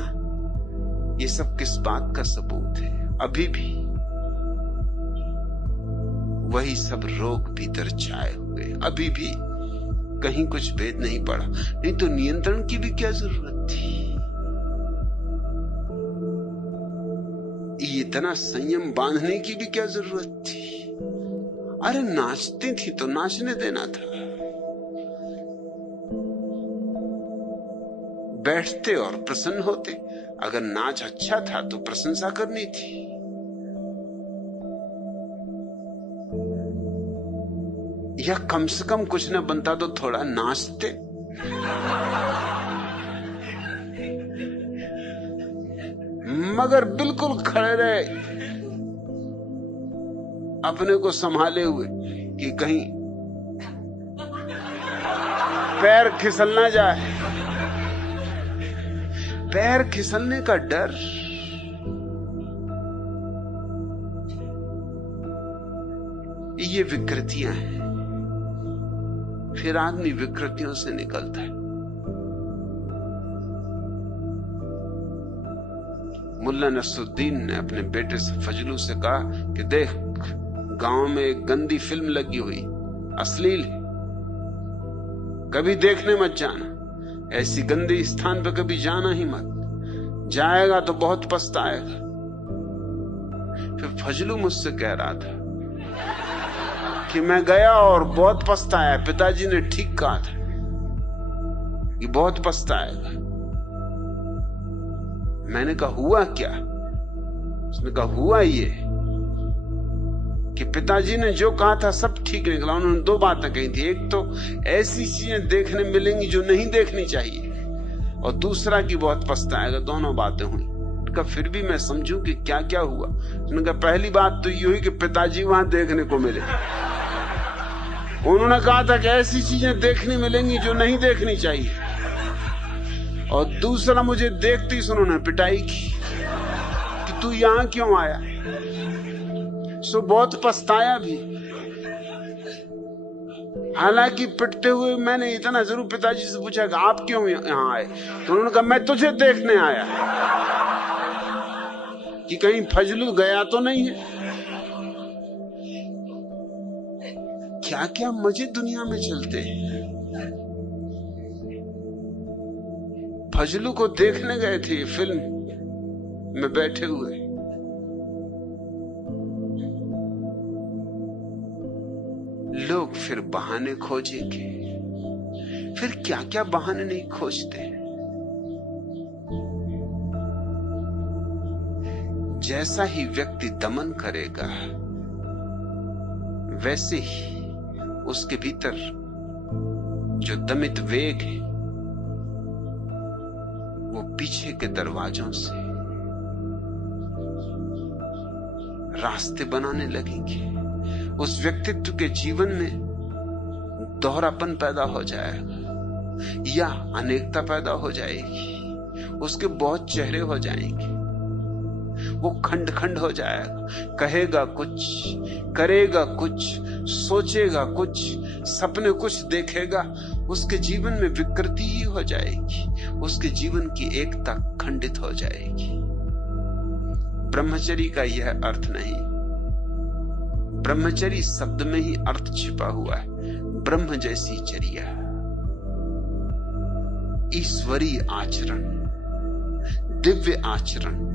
ये सब किस बात का सबूत है? अभी भी वही सब रोग भीतर छाए हुए, अभी भी कहीं कुछ भेद नहीं पड़ा। नहीं तो नियंत्रण की भी क्या जरूरत थी? इतना संयम बांधने की भी क्या जरूरत थी? अरे नाचती थी तो नाचने देना था, बैठते और प्रसन्न होते। अगर नाच अच्छा था तो प्रशंसा करनी थी। या कम से कम कुछ न बनता तो थोड़ा नाचते। मगर बिल्कुल खड़े रहे, अपने को संभाले हुए कि कहीं पैर फिसल ना जाए। पैर फिसलने का डर, ये विकृतियां हैं। फिर आदमी विकृतियों से निकलता है। मुल्ला नसरुद्दीन ने अपने बेटे से फजलू से कहा कि देख, गांव में एक गंदी फिल्म लगी हुई, अश्लील है, कभी देखने मत जाना। ऐसी गंदी स्थान पर कभी जाना ही मत, जाएगा तो बहुत पछताएगा। फिर फजलू मुझसे कह रहा था कि मैं गया और बहुत पछताया, पिताजी ने ठीक कहा था कि बहुत पछताएगा। मैंने कहा हुआ क्या? उसने कहा हुआ ये कि पिताजी ने जो कहा था सब ठीक निकला। उन्होंने दो बातें कही थी, एक तो ऐसी चीजें देखने मिलेंगी जो नहीं देखनी चाहिए, और दूसरा कि बहुत पछताएगा। दोनों बातें हुई। उनका फिर भी मैं समझूं कि क्या क्या हुआ। उन्होंने कहा पहली बात तो ये हुई कि पिताजी वहां देखने को मिले। उन्होंने कहा था कि ऐसी चीजें देखने मिलेंगी जो नहीं देखनी चाहिए, और दूसरा मुझे देखते ही उन्होंने पिटाई की कि तू यहां क्यों आया। सो बहुत पछताया भी। हालांकि पिटते हुए मैंने इतना जरूर पिताजी से पूछा कि आप क्यों यहां आए, तो उन्होंने कहा मैं तुझे देखने आया कि कहीं फजलू गया तो नहीं है। क्या क्या मजे दुनिया में चलते हैं। फजलू को देखने गए थे फिल्म में बैठे हुए, लोग फिर बहाने खोजेंगे। फिर क्या क्या बहाने नहीं खोजते। जैसा ही व्यक्ति दमन करेगा, वैसे ही उसके भीतर जो दमित वेग है वो पीछे के दरवाजों से रास्ते बनाने लगेंगे। उस व्यक्तित्व के जीवन में दोहरापन पैदा हो जाएगा या अनेकता पैदा हो जाएगी। उसके बहुत चेहरे हो जाएंगे। वो खंड खंड हो जाएगा। कहेगा कुछ, करेगा कुछ, सोचेगा कुछ, सपने कुछ देखेगा। उसके जीवन में विकृति ही हो जाएगी। उसके जीवन की एकता खंडित हो जाएगी। ब्रह्मचर्य का यह अर्थ नहीं। ब्रह्मचर्य शब्द में ही अर्थ छिपा हुआ है। ब्रह्म जैसी चर्या, ईश्वरीय आचरण, दिव्य आचरण।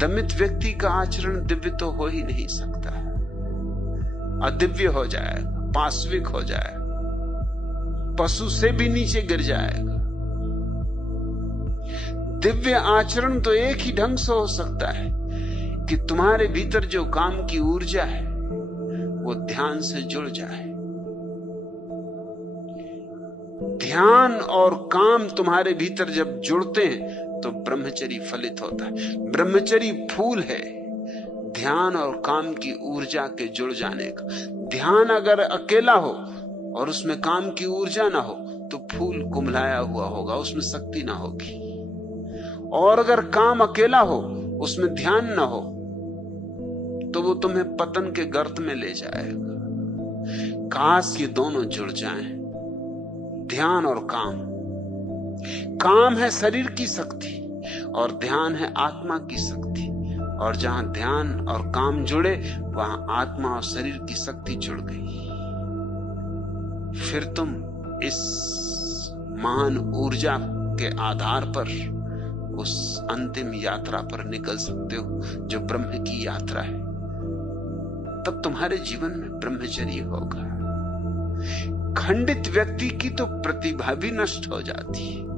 दमित व्यक्ति का आचरण दिव्य तो हो ही नहीं सकता। अदिव्य हो जाएगा, पाश्विक हो जाएगा, पशु से भी नीचे गिर जाएगा। दिव्य आचरण तो एक ही ढंग से हो सकता है कि तुम्हारे भीतर जो काम की ऊर्जा है वो ध्यान से जुड़ जाए। ध्यान और काम तुम्हारे भीतर जब जुड़ते हैं तो ब्रह्मचर्य फलित होता है। ब्रह्मचर्य फूल है ध्यान और काम की ऊर्जा के जुड़ जाने का। ध्यान अगर अकेला हो और उसमें काम की ऊर्जा ना हो तो फूल कुम्हलाया हुआ होगा, उसमें शक्ति ना होगी। और अगर काम अकेला हो, उसमें ध्यान ना हो, तो वो तुम्हें पतन के गर्त में ले जाएगा। काश ये दोनों जुड़ जाएं, ध्यान और काम। काम है शरीर की शक्ति और ध्यान है आत्मा की शक्ति। और जहां ध्यान और काम जुड़े वहां आत्मा और शरीर की शक्ति जुड़ गई। फिर तुम इस महान ऊर्जा के आधार पर उस अंतिम यात्रा पर निकल सकते हो जो ब्रह्म की यात्रा है। तब तुम्हारे जीवन में ब्रह्मचर्य होगा। खंडित व्यक्ति की तो प्रतिभा भी नष्ट हो जाती है।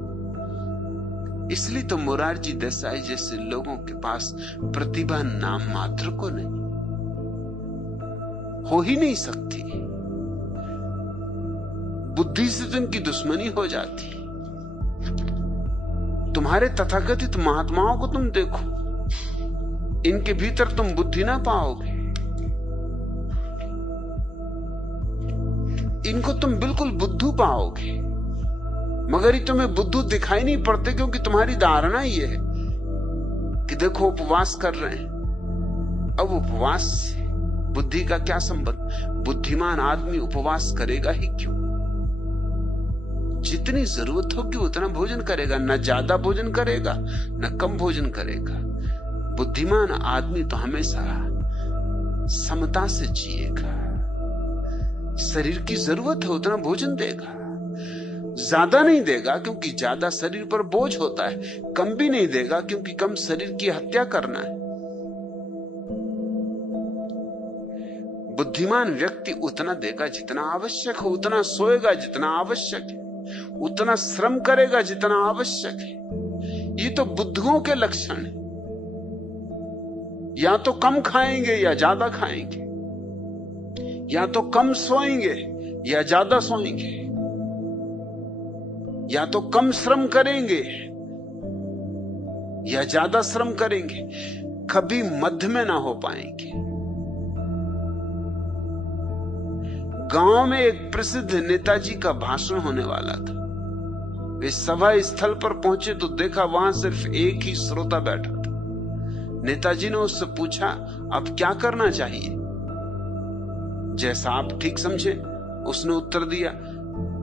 इसलिए तो मोरारजी देसाई जैसे लोगों के पास प्रतिभा नाम मात्र को नहीं, हो ही नहीं सकती। बुद्धि से तो इनकी दुश्मनी हो जाती। तुम्हारे तथाकथित महात्माओं को तुम देखो, इनके भीतर तुम बुद्धि ना पाओगे। इनको तुम बिल्कुल बुद्धू पाओगे, मगर ये तुम्हें बुद्धू दिखाई नहीं पड़ते, क्योंकि तुम्हारी धारणा ये है कि देखो उपवास कर रहे हैं। अब उपवास से बुद्धि का क्या संबंध? बुद्धिमान आदमी उपवास करेगा ही क्यों? जितनी जरूरत होगी उतना भोजन करेगा, न ज्यादा भोजन करेगा न कम भोजन करेगा। बुद्धिमान आदमी तो हमेशा समता से जिएगा। शरीर की जरूरत है उतना भोजन देगा, ज्यादा नहीं देगा क्योंकि ज्यादा शरीर पर बोझ होता है, कम भी नहीं देगा क्योंकि कम शरीर की हत्या करना है। बुद्धिमान व्यक्ति उतना देगा जितना आवश्यक है, उतना सोएगा जितना आवश्यक है, उतना श्रम करेगा जितना आवश्यक है। ये तो बुद्धुओं के लक्षण है। या तो कम खाएंगे या ज्यादा खाएंगे, या तो कम सोएंगे या ज्यादा सोएंगे, या तो कम श्रम करेंगे या ज्यादा श्रम करेंगे, कभी मध्य में ना हो पाएंगे। गांव में एक प्रसिद्ध नेताजी का भाषण होने वाला था। वे सभा स्थल पर पहुंचे तो देखा वहां सिर्फ एक ही श्रोता बैठा था। नेताजी ने उससे पूछा, अब क्या करना चाहिए? जैसा आप ठीक समझे, उसने उत्तर दिया,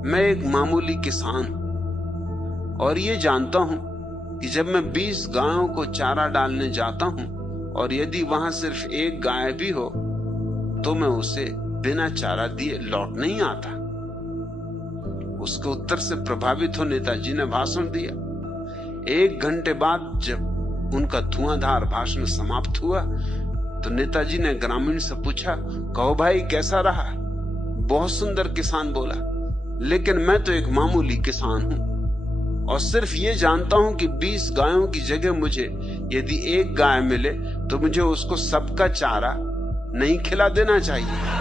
मैं एक मामूली किसान हूं और ये जानता हूं कि जब मैं 20 गायों को चारा डालने जाता हूं और यदि वहां सिर्फ एक गाय भी हो तो मैं उसे बिना चारा दिए लौट नहीं आता। उसके उत्तर से प्रभावित हो नेताजी ने भाषण दिया। 1 घंटे बाद जब उनका धुआंधार भाषण समाप्त हुआ तो नेताजी ने ग्रामीण से पूछा, कहो भाई कैसा रहा? बहुत सुंदर, किसान बोला, लेकिन मैं तो एक मामूली किसान हूं और सिर्फ ये जानता हूं कि 20 गायों की जगह मुझे यदि एक गाय मिले तो मुझे उसको सबका चारा नहीं खिला देना चाहिए।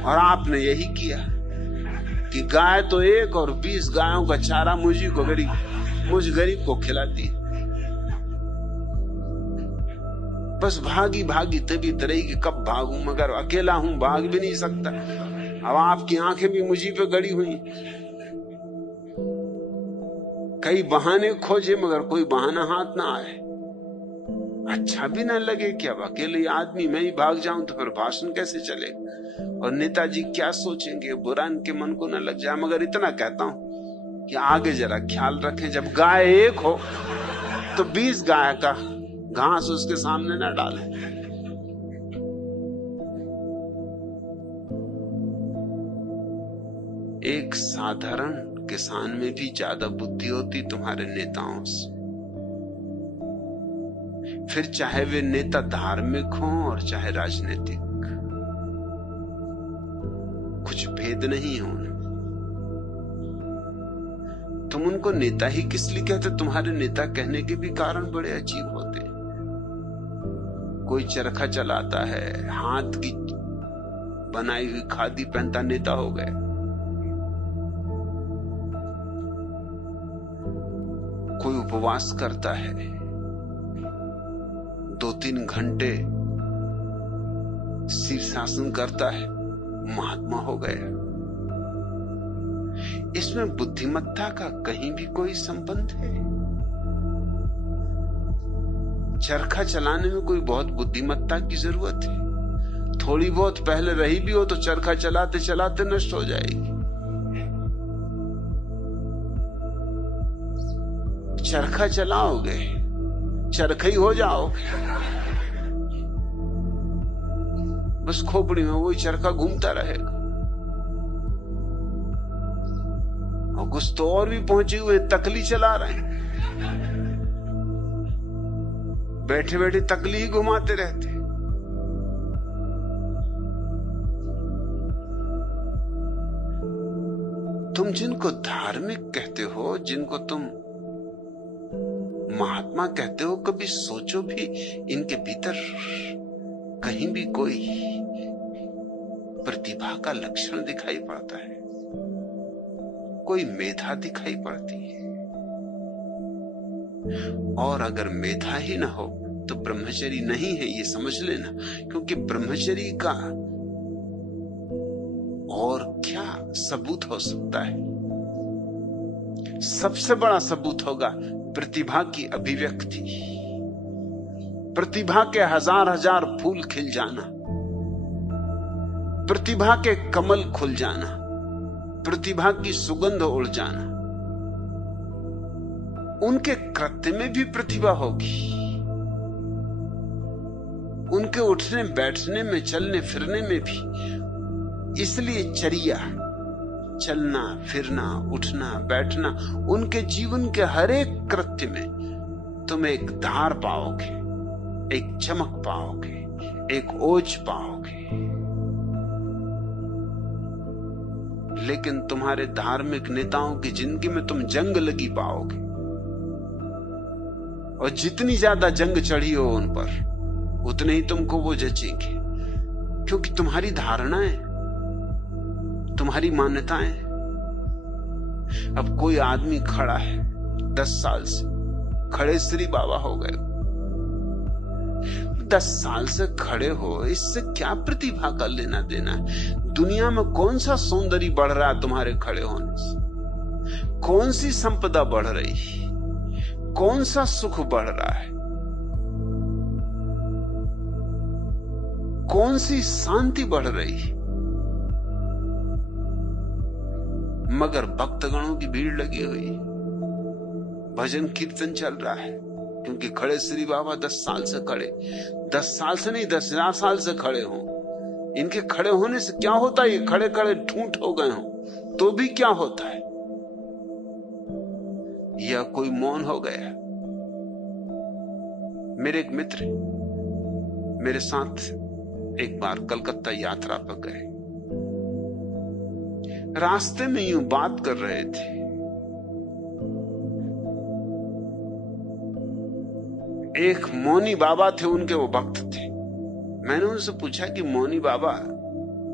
और आपने यही किया कि गाय तो एक और 20 गायों का चारा मुझ गरीब को खिला दी। बस भागी भागी तभी तरह की कब भागूं, मगर अकेला हूं, भाग भी नहीं सकता। अब आपकी आंखें भी मुझी पे गड़ी हुई। कई बहाने खोजे मगर कोई बहाना हाथ ना आए। अच्छा भी ना लगे कि अब अकेले आदमी मैं ही भाग जाऊं तो फिर भाषण कैसे चलेगा और नेताजी क्या सोचेंगे, बुरा इनके मन को न लग जाए। मगर इतना कहता हूं कि आगे जरा ख्याल रखें, जब गाय एक हो तो 20 गाय का घास उसके सामने न डालें। एक साधारण किसान में भी ज्यादा बुद्धि होती तुम्हारे नेताओं से। फिर चाहे वे नेता धार्मिक हों और चाहे राजनीतिक, कुछ भेद नहीं हो। तुम उनको नेता ही किस लिए कहते? तुम्हारे नेता कहने के भी कारण बड़े अजीब होते। कोई चरखा चलाता है, हाथ की बनाई हुई खादी पहनता नेता हो गए। कोई उपवास करता है, 2-3 घंटे शीर्षासन करता है, महात्मा हो गया। इसमें बुद्धिमत्ता का कहीं भी कोई संबंध है? चरखा चलाने में कोई बहुत बुद्धिमत्ता की जरूरत है? थोड़ी बहुत पहले रही भी हो तो चरखा चलाते चलाते नष्ट हो जाएगी। चरखा चलाओगे, चरखा ही हो जाओगे। बस खोपड़ी में वही चरखा घूमता रहेगा। और कुछ तो और भी पहुंचे हुए तकली चला रहे हैं, बैठे बैठे तकली ही घुमाते रहते। तुम जिनको धार्मिक कहते हो, जिनको तुम महात्मा कहते हो, कभी सोचो भी इनके भीतर कहीं भी कोई प्रतिभा का लक्षण दिखाई पड़ता है, कोई मेधा दिखाई पड़ती है। और अगर मेधा ही ना हो तो ब्रह्मचर्य नहीं है, ये समझ लेना। क्योंकि ब्रह्मचर्य का और क्या सबूत हो सकता है? सबसे बड़ा सबूत होगा प्रतिभा की अभिव्यक्ति, प्रतिभा के हजार हजार फूल खिल जाना, प्रतिभा के कमल खुल जाना, प्रतिभा की सुगंध उड़ जाना। उनके कृत्य में भी प्रतिभा होगी, उनके उठने बैठने में, चलने फिरने में भी। इसलिए चर्या, चलना फिरना, उठना बैठना, उनके जीवन के हर एक कृत्य में तुम एक धार पाओगे, एक चमक पाओगे, एक ओज पाओगे। लेकिन तुम्हारे धार्मिक नेताओं की जिंदगी में तुम जंग लगी पाओगे, और जितनी ज्यादा जंग चढ़ी हो उन पर, उतने ही तुमको वो जचेंगे। क्योंकि तुम्हारी धारणाएं, तुम्हारी मान्यताएं। अब कोई आदमी खड़ा है 10 साल से, खड़े श्री बाबा हो गए, 10 साल से खड़े हो, इससे क्या प्रतिभा का लेना देना है? दुनिया में कौन सा सौंदर्य बढ़ रहा है तुम्हारे खड़े होने से? कौन सी संपदा बढ़ रही, कौन सा सुख बढ़ रहा है, कौन सी शांति बढ़ रही? मगर भक्तगणों की भीड़ लगी हुई, भजन कीर्तन चल रहा है। क्योंकि खड़े श्री बाबा 10 साल से खड़े, 10 साल से नहीं 10,000 साल से खड़े हों। इनके खड़े होने से क्या होता है? ये खड़े खड़े ठूंठ हो गए हों तो भी क्या होता है? या कोई मौन हो गया। मेरे एक मित्र मेरे साथ एक बार कलकत्ता यात्रा पर गए, रास्ते में यूं बात कर रहे थे। एक मौनी बाबा थे, उनके वो भक्त थे। मैंने उनसे पूछा कि मौनी बाबा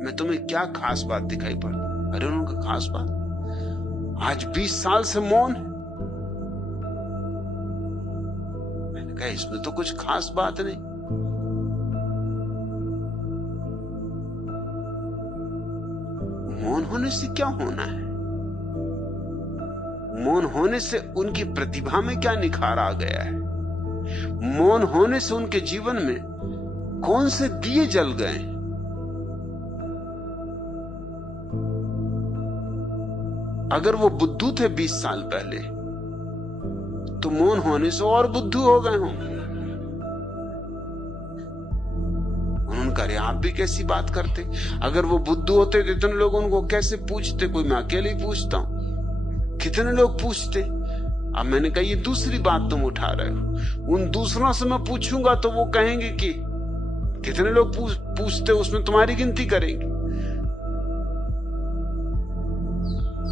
मैं तुम्हें क्या खास बात दिखाई पड़ी? अरे उनका खास बात, आज 20 साल से मौन है। मैंने कहा इसमें तो कुछ खास बात नहीं। मौन होने से क्या होना है? मौन होने से उनकी प्रतिभा में क्या निखार आ गया है? मौन होने से उनके जीवन में कौन से दिए जल गए? अगर वो बुद्धू थे 20 साल पहले, तो मौन होने से और बुद्धू हो गए हों। उनका अरे आप भी कैसी बात करते? अगर वो बुद्धू होते तो इतने लोग उनको कैसे पूछते? कोई मैं अकेले ही पूछता हूं, कितने लोग पूछते? अब मैंने कहा ये दूसरी बात तुम उठा रहे हो। उन दूसरों से मैं पूछूंगा तो वो कहेंगे कि कितने लोग पूछते, उसमें तुम्हारी गिनती करेंगे।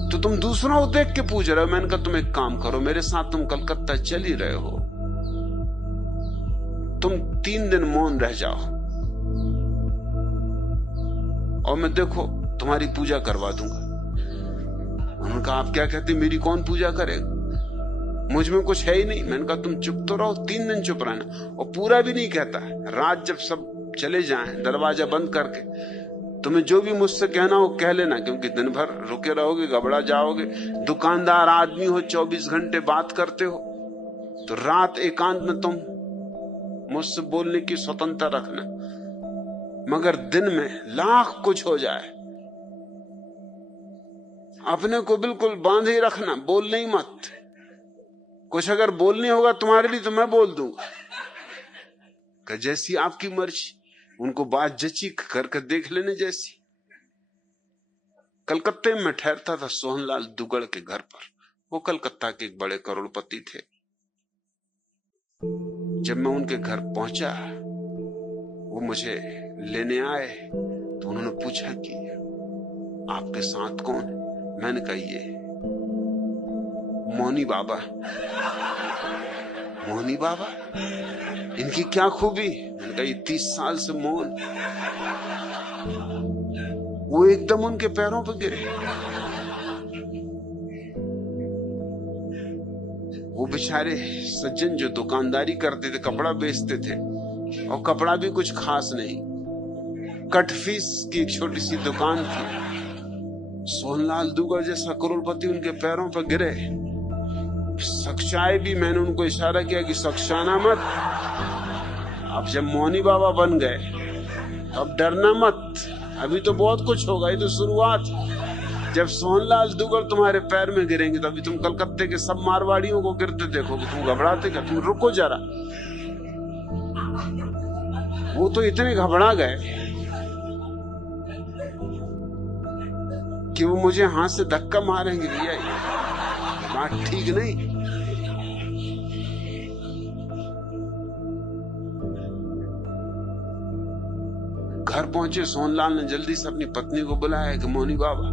तो तुम दूसरों को देख के पूछ रहे हो। मैंने कहा तुम एक काम करो, मेरे साथ तुम कलकत्ता चल ही रहे हो, तुम 3 दिन मौन रह जाओ और मैं देखो तुम्हारी पूजा करवा दूंगा। उन्होंने कहा आप क्या कहते, मेरी कौन पूजा करेगा? मुझ में कुछ है ही नहीं। मैंने कहा तुम चुप तो रहो, 3 दिन चुप रहना। और पूरा भी नहीं कहता, रात जब सब चले जाएं दरवाजा बंद करके, तुम्हें जो भी मुझसे कहना हो कह लेना, क्योंकि दिन भर रुके रहोगे, घबरा जाओगे। दुकानदार आदमी हो, 24 घंटे बात करते हो, तो रात एकांत में तुम मुझसे बोलने की स्वतंत्रता रखना। मगर दिन में लाख कुछ हो जाए, अपने को बिल्कुल बांधे रखना, बोलने ही मत। कुछ अगर बोलने होगा तुम्हारे लिए तो मैं बोल दूंगा, कि जैसी आपकी मर्जी। उनको बात जची करके देख लेने जैसी। कलकत्ते में ठहरता था सोहनलाल दुगड़ के घर पर। वो कलकत्ता के एक बड़े करोड़पति थे। जब मैं उनके घर पहुंचा, वो मुझे लेने आए, तो उन्होंने पूछा कि आपके साथ कौन है? मैंने कहा ये मौनी बाबा। मौनी बाबा, इनकी क्या खूबी? मैंने मैंने कहा ये 30 साल से मौन। वो एकदम उनके पैरों पर गिरे। वो बेचारे सज्जन जो दुकानदारी करते थे, कपड़ा बेचते थे, और कपड़ा भी कुछ खास नहीं, कटफीस की एक छोटी सी दुकान थी। सोहनलाल दुगर जैसा करोड़पति उनके पैरों पर गिरे। सख्चाए भी, मैंने उनको इशारा किया कि सख्शाना मत। अब जब मौनी बाबा बन गए अब डरना मत, अभी तो बहुत कुछ होगा, ये तो शुरुआत। जब सोहनलाल दुगर तुम्हारे पैर में गिरेंगे तो अभी तुम कलकत्ते के सब मारवाड़ियों को गिरते देखोगे, तुम घबराते क्या? तुम रुको जरा। वो तो इतने घबरा गए कि वो मुझे हाथ से धक्का मारेंगे, भैया ये बात ठीक नहीं। घर पहुंचे, सोहनलाल ने जल्दी से अपनी पत्नी को बुलाया कि मौनी बाबा।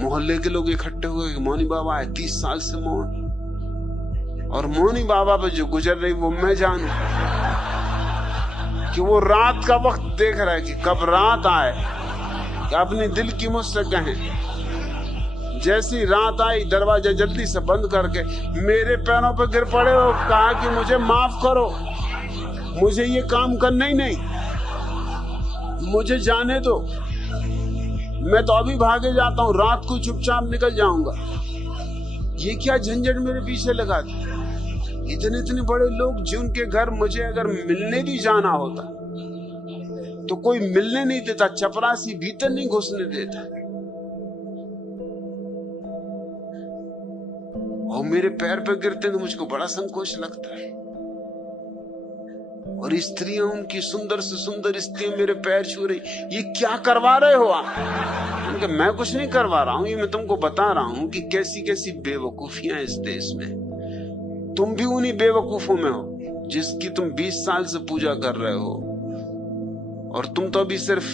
मोहल्ले के लोग इकट्ठे हुए कि मौनी बाबा आए, 30 साल से मौन। और मौनी बाबा पे जो गुजर रही वो मैं जानू कि वो रात का वक्त देख रहा है कि कब रात आए, कि अपने दिल की मुझसे कहें। जैसी रात आई दरवाजा जल्दी से बंद करके मेरे पैरों पर गिर पड़े और कहा कि मुझे माफ करो, मुझे ये काम करना ही नहीं, मुझे जाने दो, मैं तो अभी भागे जाता हूँ, रात को चुपचाप निकल जाऊंगा। ये क्या झंझट मेरे पीछे लगा दी? इतने इतने बड़े लोग जिनके घर मुझे अगर मिलने भी जाना होता तो कोई मिलने नहीं देता, चपरासी भीतर नहीं घुसने देता, और मेरे पैर पे गिरते तो मुझको बड़ा संकोच लगता है। और स्त्रियां, उनकी सुंदर से सुंदर स्त्रियां मेरे पैर छू रही, ये क्या करवा रहे हो आप? मैं कुछ नहीं करवा रहा हूं, ये मैं तुमको बता रहा हूं कि कैसी कैसी बेवकूफियां इस देश में। तुम भी उन्हीं बेवकूफों में हो जिसकी तुम 20 साल से पूजा कर रहे हो, और तुम तो अभी सिर्फ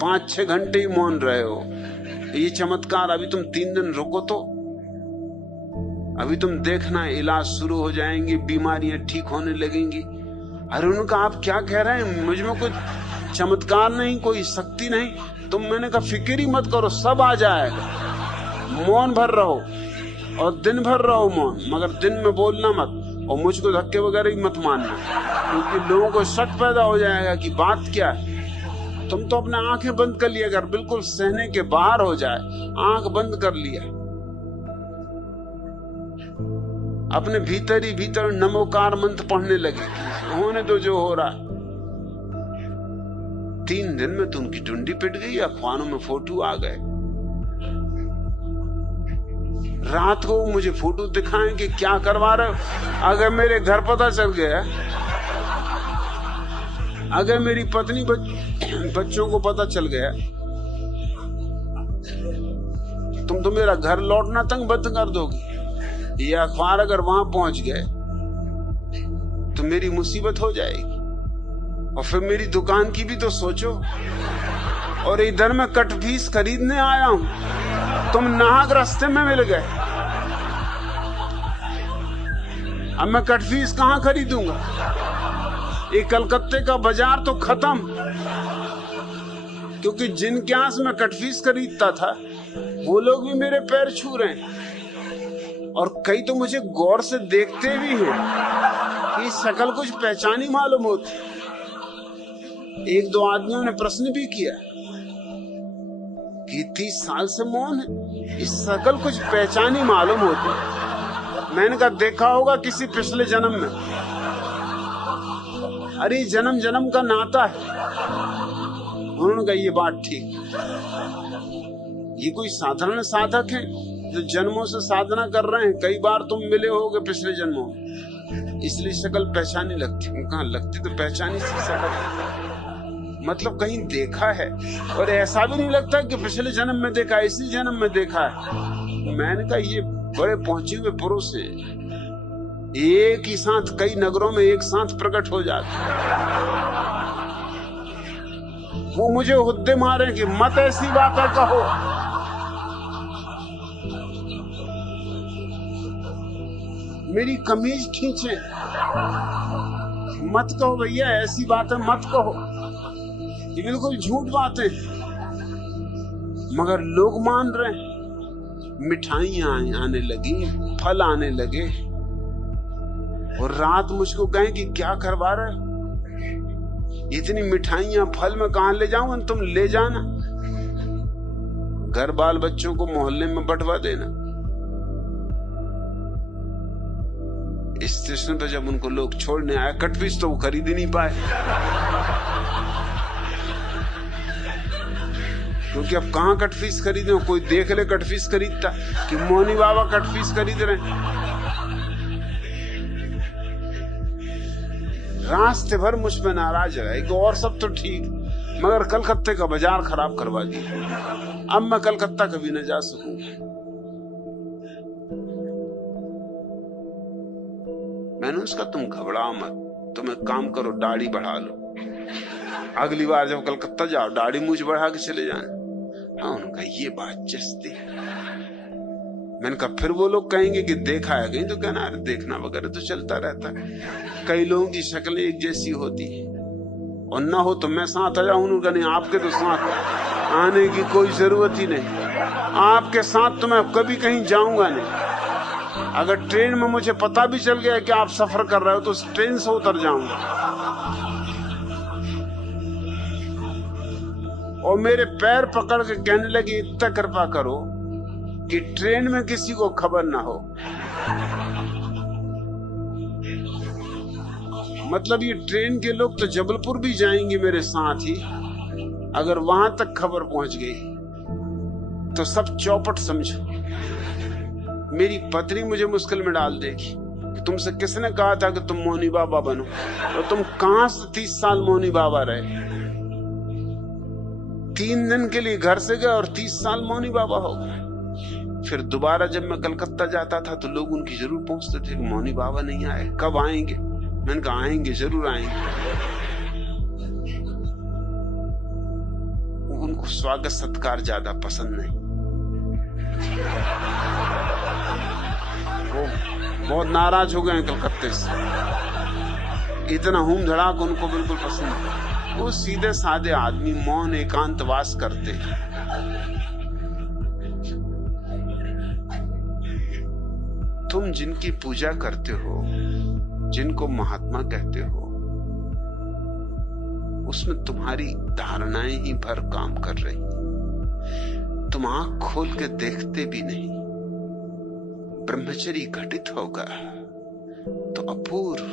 5-6 घंटे ही मौन रहे हो। ये चमत्कार, अभी तुम 3 दिन रुको तो अभी तुम देखना इलाज शुरू हो जाएंगे, बीमारियां ठीक होने लगेंगी। अरे उनका आप क्या कह रहे हैं? मुझ में कोई चमत्कार नहीं, कोई शक्ति नहीं। तुम, मैंने कहा फिक्र ही मत करो, सब आ जाएगा। मौन भर रहो और दिन भर रहो मौन, मगर दिन में बोलना मत, और मुझको धक्के वगैरह ही मत मानना, क्योंकि लोगों को शक पैदा हो जाएगा कि बात क्या है। तुम तो अपने आंखें बंद कर लिया, अगर बिल्कुल सहने के बाहर हो जाए, आंख बंद कर लिया, अपने भीतर ही भीतर नमोकार मंत्र पढ़ने लगे, होने तो जो हो रहा। 3 दिन में तो उनकी टुंडी पिट गई, अखबारों में फोटो आ गए। रात को मुझे फोटो दिखाएं कि क्या करवा रहे हो। अगर मेरे घर पता चल गया, अगर मेरी पत्नी बच्चों को पता चल गया, तुम तो मेरा घर लौटना तक बंद कर दोगी। ये अखबार अगर वहां पहुंच गए तो मेरी मुसीबत हो जाएगी, और फिर मेरी दुकान की भी तो सोचो। और इधर मैं कटफीस खरीदने आया हूं, तुम नाहक रास्ते में मिल गए। अब मैं कटफीस कहां खरीदूंगा? ये कलकत्ते का बाजार तो खत्म, क्योंकि जिनके आस में कटफीस खरीदता था वो लोग भी मेरे पैर छू रहे हैं, और कई तो मुझे गौर से देखते भी हैं कि शक्ल कुछ पहचानी मालूम होती। 1-2 आदमियों ने प्रश्न भी किया कि 30 साल से मौन है, इस शक्ल कुछ पहचानी मालूम होती। मैंने कहा देखा होगा किसी पिछले जन्म में। अरे जन्म जन्म का नाता है। उन्होंने कहा ये बात ठीक, ये कोई साधारण साधक है जो जन्मों से साधना कर रहे हैं, कई बार तुम मिले होगे पिछले जन्मों में, इसलिए शक्ल पहचानी लगती। कहाँ लगती तो पहचानी सी शक्ल, मतलब कहीं देखा है, और ऐसा भी नहीं लगता कि पिछले जन्म में देखा, इसी जन्म में देखा है। मैंने कहा ये बड़े पहुंचे हुए पुरुष हैं, एक ही साथ कई नगरों में एक साथ प्रकट हो जाते। वो मुझे हुद्दे मारे कि मत ऐसी बातें कहो। मेरी कमीज खींचे। मत कहो भैया, ऐसी बातें मत कहो, ये बिल्कुल झूठ बात है। मगर लोग मान रहे हैं। मिठाइयां आने लगी, फल आने लगे, और रात मुझको कहें कि क्या करवा रहे हो, इतनी मिठाइयां फल में कहां ले जाऊं? तुम ले जाना, घर बाल बच्चों को मोहल्ले में बंटवा देना। स्टेशन पर जब उनको लोग छोड़ने आए, कटफिश तो वो खरीद ही नहीं पाए, क्योंकि अब कहां कटफिश खरीदे? कोई देख ले कटफिश खरीदता कि मोनी बाबा कटफिश खरीद रहे हैं। रास्ते भर मुझ पे नाराज रहे कि और सब तो ठीक, मगर कलकत्ते का बाजार खराब करवा दिया। अब मैं कलकत्ता कभी न जा सकूंगा। मैंने उसका तुम घबराओ मत, तुम एक काम करो, दाढ़ी बढ़ा लो, अगली बार जब कलकत्ता जाओ दाढ़ी मूछ बढ़ा के चले जाना। हाँ, उनका ये बात जस्ती। मैंने कहा फिर वो लोग कहेंगे कि देखा है कहीं, तो कहना अरे देखना वगैरह तो चलता रहता है, कई लोगों की शक्लें एक जैसी होती है, और ना हो तो मैं साथ आ जाऊं। उनका नहीं, आपके तो साथ आने की कोई जरूरत ही नहीं, आपके साथ तो मैं कभी कहीं जाऊंगा नहीं। अगर ट्रेन में मुझे पता भी चल गया कि आप सफर कर रहे हो तो उस ट्रेन से उतर जाऊंगा, और मेरे पैर पकड़ के कहने लगे इतना कृपा करो कि ट्रेन में किसी को खबर ना हो। मतलब ये ट्रेन के लोग तो जबलपुर भी जाएंगे मेरे साथ ही, अगर वहां तक खबर पहुंच गई तो सब चौपट समझो। मेरी पत्नी मुझे मुश्किल में डाल देगी कि तुमसे किसने कहा था कि तुम मौनी बाबा बनो, और तुम कहां से 30 साल मौनी बाबा रहे? 3 दिन के लिए घर से गए और 30 साल मौनी बाबा हो गए। फिर दोबारा जब मैं कलकत्ता जाता था तो लोग उनकी जरूर पूछते थे कि मौनी बाबा नहीं आए, कब आएंगे? मैंने कहा आएंगे, जरूर आएंगे। उनको स्वागत सत्कार ज्यादा पसंद नहीं, वो बहुत नाराज हो गए कलकत्ते से, इतना हूम धड़ाक उनको बिल्कुल पसंद नहीं। वो सीधे साधे आदमी, मौन एकांतवास करते। तुम जिनकी पूजा करते हो, जिनको महात्मा कहते हो, उसमें तुम्हारी धारणाएं ही भर काम कर रही। तुम आंख खोल के देखते भी नहीं। ब्रह्मचर्य घटित होगा तो अपूर्व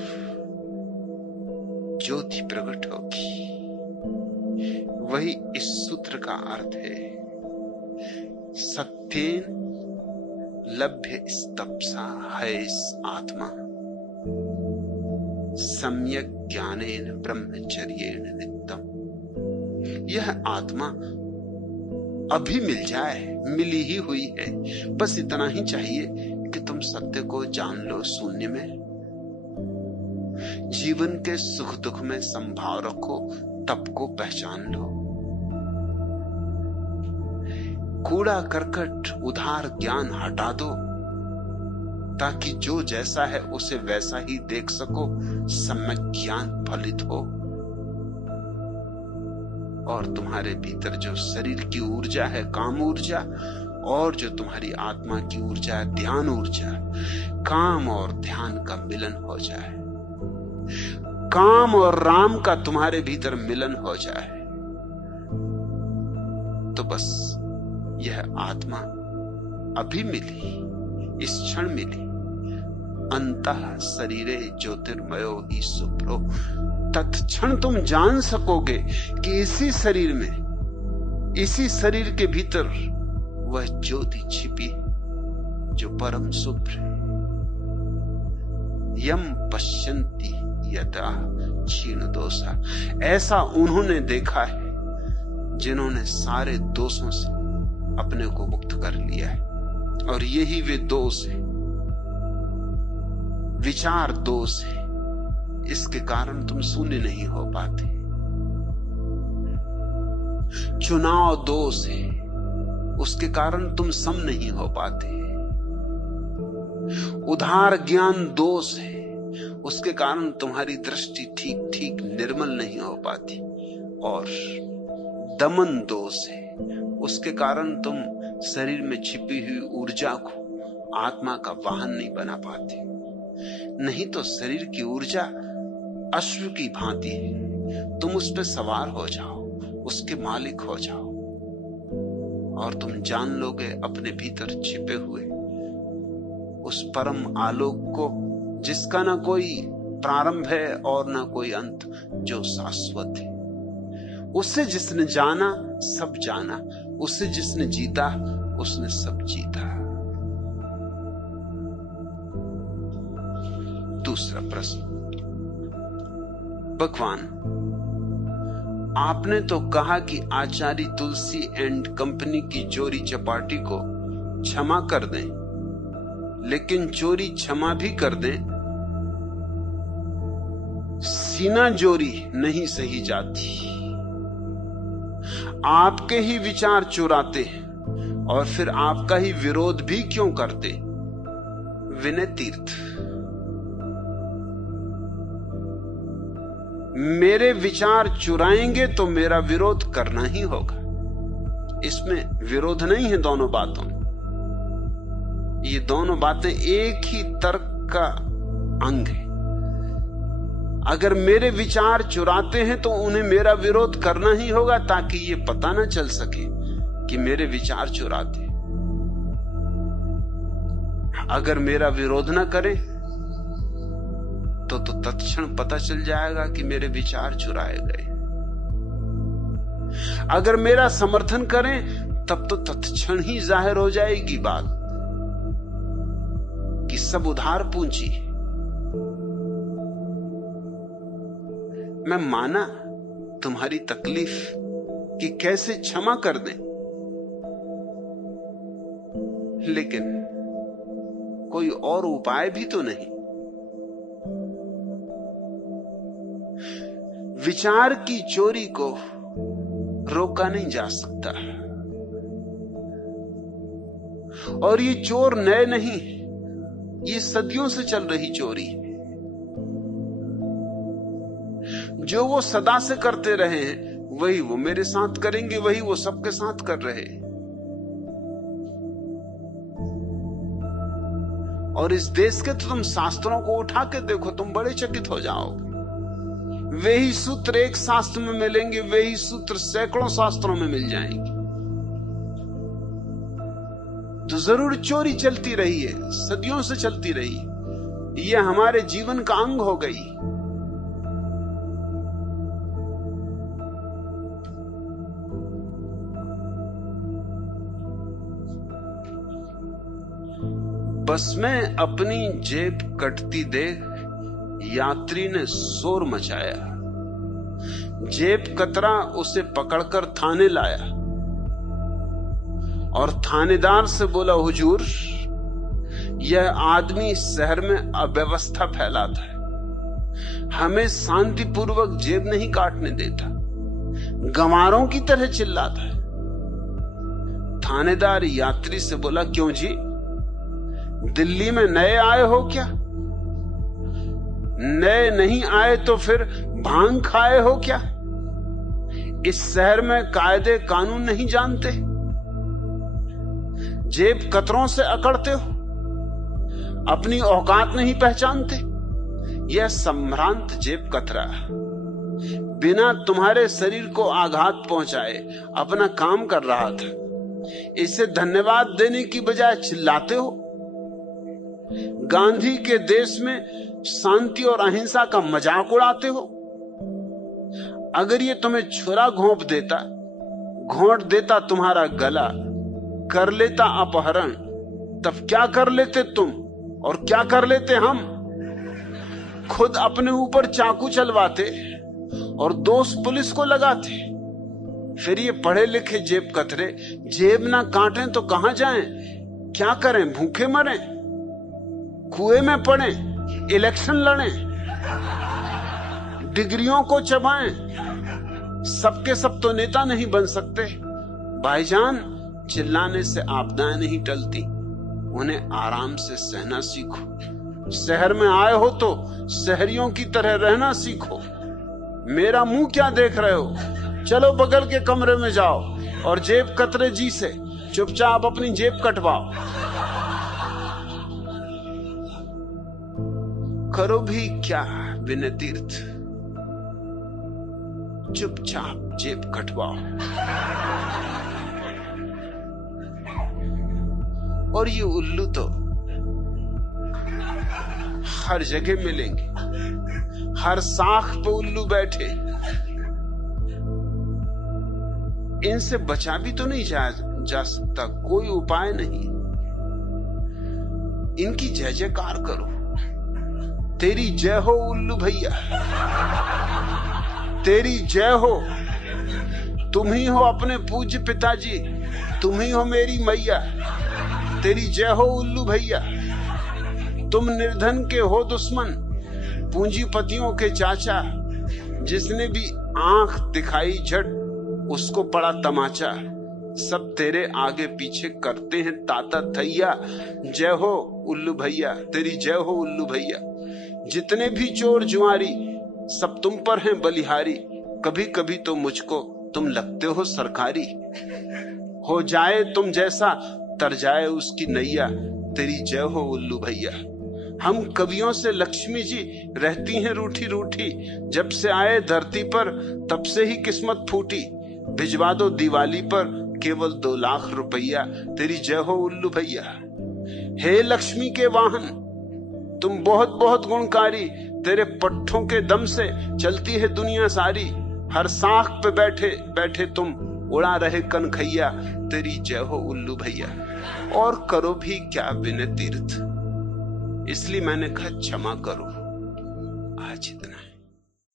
ज्योति प्रकट होगी। वही इस सूत्र का अर्थ है, सत्येन लभ्य स्तप्सा है आत्मा, सम्यक ज्ञानेन ब्रह्मचर्येण नित्यम। यह आत्मा अभी मिल जाए, मिली ही हुई है, बस इतना ही चाहिए कि तुम सत्य को जान लो। शून्य में जीवन के सुख दुख में संभाव रखो, तप को पहचान लो। कूड़ा करकट उधार ज्ञान हटा दो, ताकि जो जैसा है उसे वैसा ही देख सको, सम्यक ज्ञान फलित हो। और तुम्हारे भीतर जो शरीर की ऊर्जा है, काम ऊर्जा, और जो तुम्हारी आत्मा की ऊर्जा है, ध्यान ऊर्जा, काम और ध्यान का मिलन हो जाए, काम और राम का तुम्हारे भीतर मिलन हो जाए, तो बस यह आत्मा अभी मिली, इस क्षण मिली। अंतः शरीरे ज्योतिर्मयो ही शुभ्रो। तत्क्षण तुम जान सकोगे कि इसी शरीर में, इसी शरीर के भीतर वह ज्योति छिपी है जो परम शुभ्र है। यम पश्यन्ति यथा क्षीण दोषा। ऐसा उन्होंने देखा है जिन्होंने सारे दोषों से अपने को मुक्त कर लिया है, और यही वे दोष है, विचार दोष है। इसके कारण तुम शून्य नहीं हो पाते। चुनाव दोष है, उसके कारण तुम सम नहीं हो पाते। उधार ज्ञान दोष है, उसके कारण तुम्हारी दृष्टि ठीक ठीक निर्मल नहीं हो पाती। और दमन दोष है, उसके कारण तुम शरीर में छिपी हुई ऊर्जा को आत्मा का वाहन नहीं बना पाते। नहीं तो शरीर की ऊर्जा अश्व की भांति है, तुम उस पर सवार हो जाओ, उसके मालिक हो जाओ, और तुम जान लोगे अपने भीतर छिपे हुए उस परम आलोक को, जिसका ना कोई प्रारंभ है और ना कोई अंत, जो शाश्वत है। उससे जिसने जाना सब जाना, उससे जिसने जीता उसने सब जीता। दूसरा प्रश्न, भगवान आपने तो कहा कि आचार्य तुलसी एंड कंपनी की चोरी चपाटी को क्षमा कर दें, लेकिन चोरी क्षमा भी कर दें, सीना जोरी नहीं सही जाती। आपके ही विचार चुराते और फिर आपका ही विरोध भी क्यों करते। विनय तीर्थ, मेरे विचार चुराएंगे तो मेरा विरोध करना ही होगा, इसमें विरोध नहीं है दोनों बातों में। ये दोनों बातें एक ही तर्क का अंग है। अगर मेरे विचार चुराते हैं तो उन्हें मेरा विरोध करना ही होगा, ताकि ये पता ना चल सके कि मेरे विचार चुराते। अगर मेरा विरोध ना करें तो तत्क्षण पता चल जाएगा कि मेरे विचार चुराए गए। अगर मेरा समर्थन करें तब तो तत्क्षण ही जाहिर हो जाएगी बात कि सब उधार पूंजी। मैं माना तुम्हारी तकलीफ कि कैसे क्षमा कर दें, लेकिन कोई और उपाय भी तो नहीं। विचार की चोरी को रोका नहीं जा सकता, और ये चोर नए नहीं, ये सदियों से चल रही चोरी। जो वो सदा से करते रहे हैं वही वो मेरे साथ करेंगे, वही वो सबके साथ कर रहे हैं। और इस देश के तो तुम शास्त्रों को उठा के देखो, तुम बड़े चकित हो जाओगे। वे ही सूत्र एक शास्त्र में मिलेंगे, वे ही सूत्र सैकड़ों शास्त्रों में मिल जाएंगे। तो जरूर चोरी चलती रही है, सदियों से चलती रही है, यह हमारे जीवन का अंग हो गई। बस में अपनी जेब कटती देख यात्री ने शोर मचाया। जेब कतरा उसे पकड़कर थाने लाया और थानेदार से बोला, हुजूर यह आदमी शहर में अव्यवस्था फैलाता है, हमें शांतिपूर्वक जेब नहीं काटने देता, गंवारों की तरह चिल्लाता है। थानेदार यात्री से बोला, क्यों जी, दिल्ली में नए आए हो क्या? नए नहीं आए तो फिर भांग खाए हो क्या? इस शहर में कायदे कानून नहीं जानते, जेब कतरों से अकड़ते हो, अपनी औकात नहीं पहचानते। यह संभ्रांत जेब कतरा बिना तुम्हारे शरीर को आघात पहुंचाए अपना काम कर रहा था, इसे धन्यवाद देने की बजाय चिल्लाते हो। गांधी के देश में शांति और अहिंसा का मजाक उड़ाते हो। अगर ये तुम्हें छुरा घोंप देता, घोंट देता तुम्हारा गला, कर लेता अपहरण, तब क्या कर लेते तुम और क्या कर लेते हम? खुद अपने ऊपर चाकू चलवाते और दोष पुलिस को लगाते। फिर ये पढ़े लिखे जेब कतरे जेब ना काटें तो कहां जाएं? क्या करें? भूखे मरें, कुएं में पड़े, इलेक्शन लड़ें, डिग्रियों को चबाएं? सबके सब तो नेता नहीं बन सकते भाईजान। चिल्लाने से आपदाएं नहीं टलती, उन्हें आराम से सहना सीखो। शहर में आए हो तो शहरियों की तरह रहना सीखो। मेरा मुंह क्या देख रहे हो? चलो बगल के कमरे में जाओ और जेब कतरे जी से चुपचाप अपनी जेब कटवाओ। करो भी क्या विनय तीर्थ, चुपचाप जेब कटवाओ। और ये उल्लू तो हर जगह मिलेंगे, हर साख पे उल्लू बैठे। इनसे बचा भी तो नहीं जा सकता, कोई उपाय नहीं। इनकी जय जयकार करो। तेरी जय हो उल्लू भैया, तेरी जय हो। तुम ही हो अपने पूज्य पिताजी, तुम ही हो मेरी मैया। तेरी जय हो उल्लू भैया। तुम निर्धन के हो दुश्मन, पूंजीपतियों के चाचा। जिसने भी आंख दिखाई झट, उसको पड़ा तमाचा। सब तेरे आगे पीछे करते हैं ताता थैया। जय हो उल्लू भैया, तेरी जय हो उल्लू भैया। जितने भी चोर जुआरी, सब तुम पर हैं बलिहारी। कभी कभी तो मुझको तुम लगते हो सरकारी। हो जाए तुम जैसा, तर जाए उसकी नैया। तेरी जय हो उल्लू भैया। हम कवियों से लक्ष्मी जी रहती हैं रूठी रूठी। जब से आए धरती पर तब से ही किस्मत फूटी। भिजवा दो दिवाली पर केवल 2 लाख रुपया। तेरी जय हो उल्लू भैया। हे लक्ष्मी के वाहन, तुम बहुत बहुत गुणकारी। तेरे पट्टों के दम से चलती है दुनिया सारी। हर साख पे बैठे बैठे तुम उड़ा रहे कनखैया। तेरी जय हो उल्लू भैया। और करो भी क्या विनय तीर्थ, इसलिए मैंने कहा क्षमा करो। आज इतना है।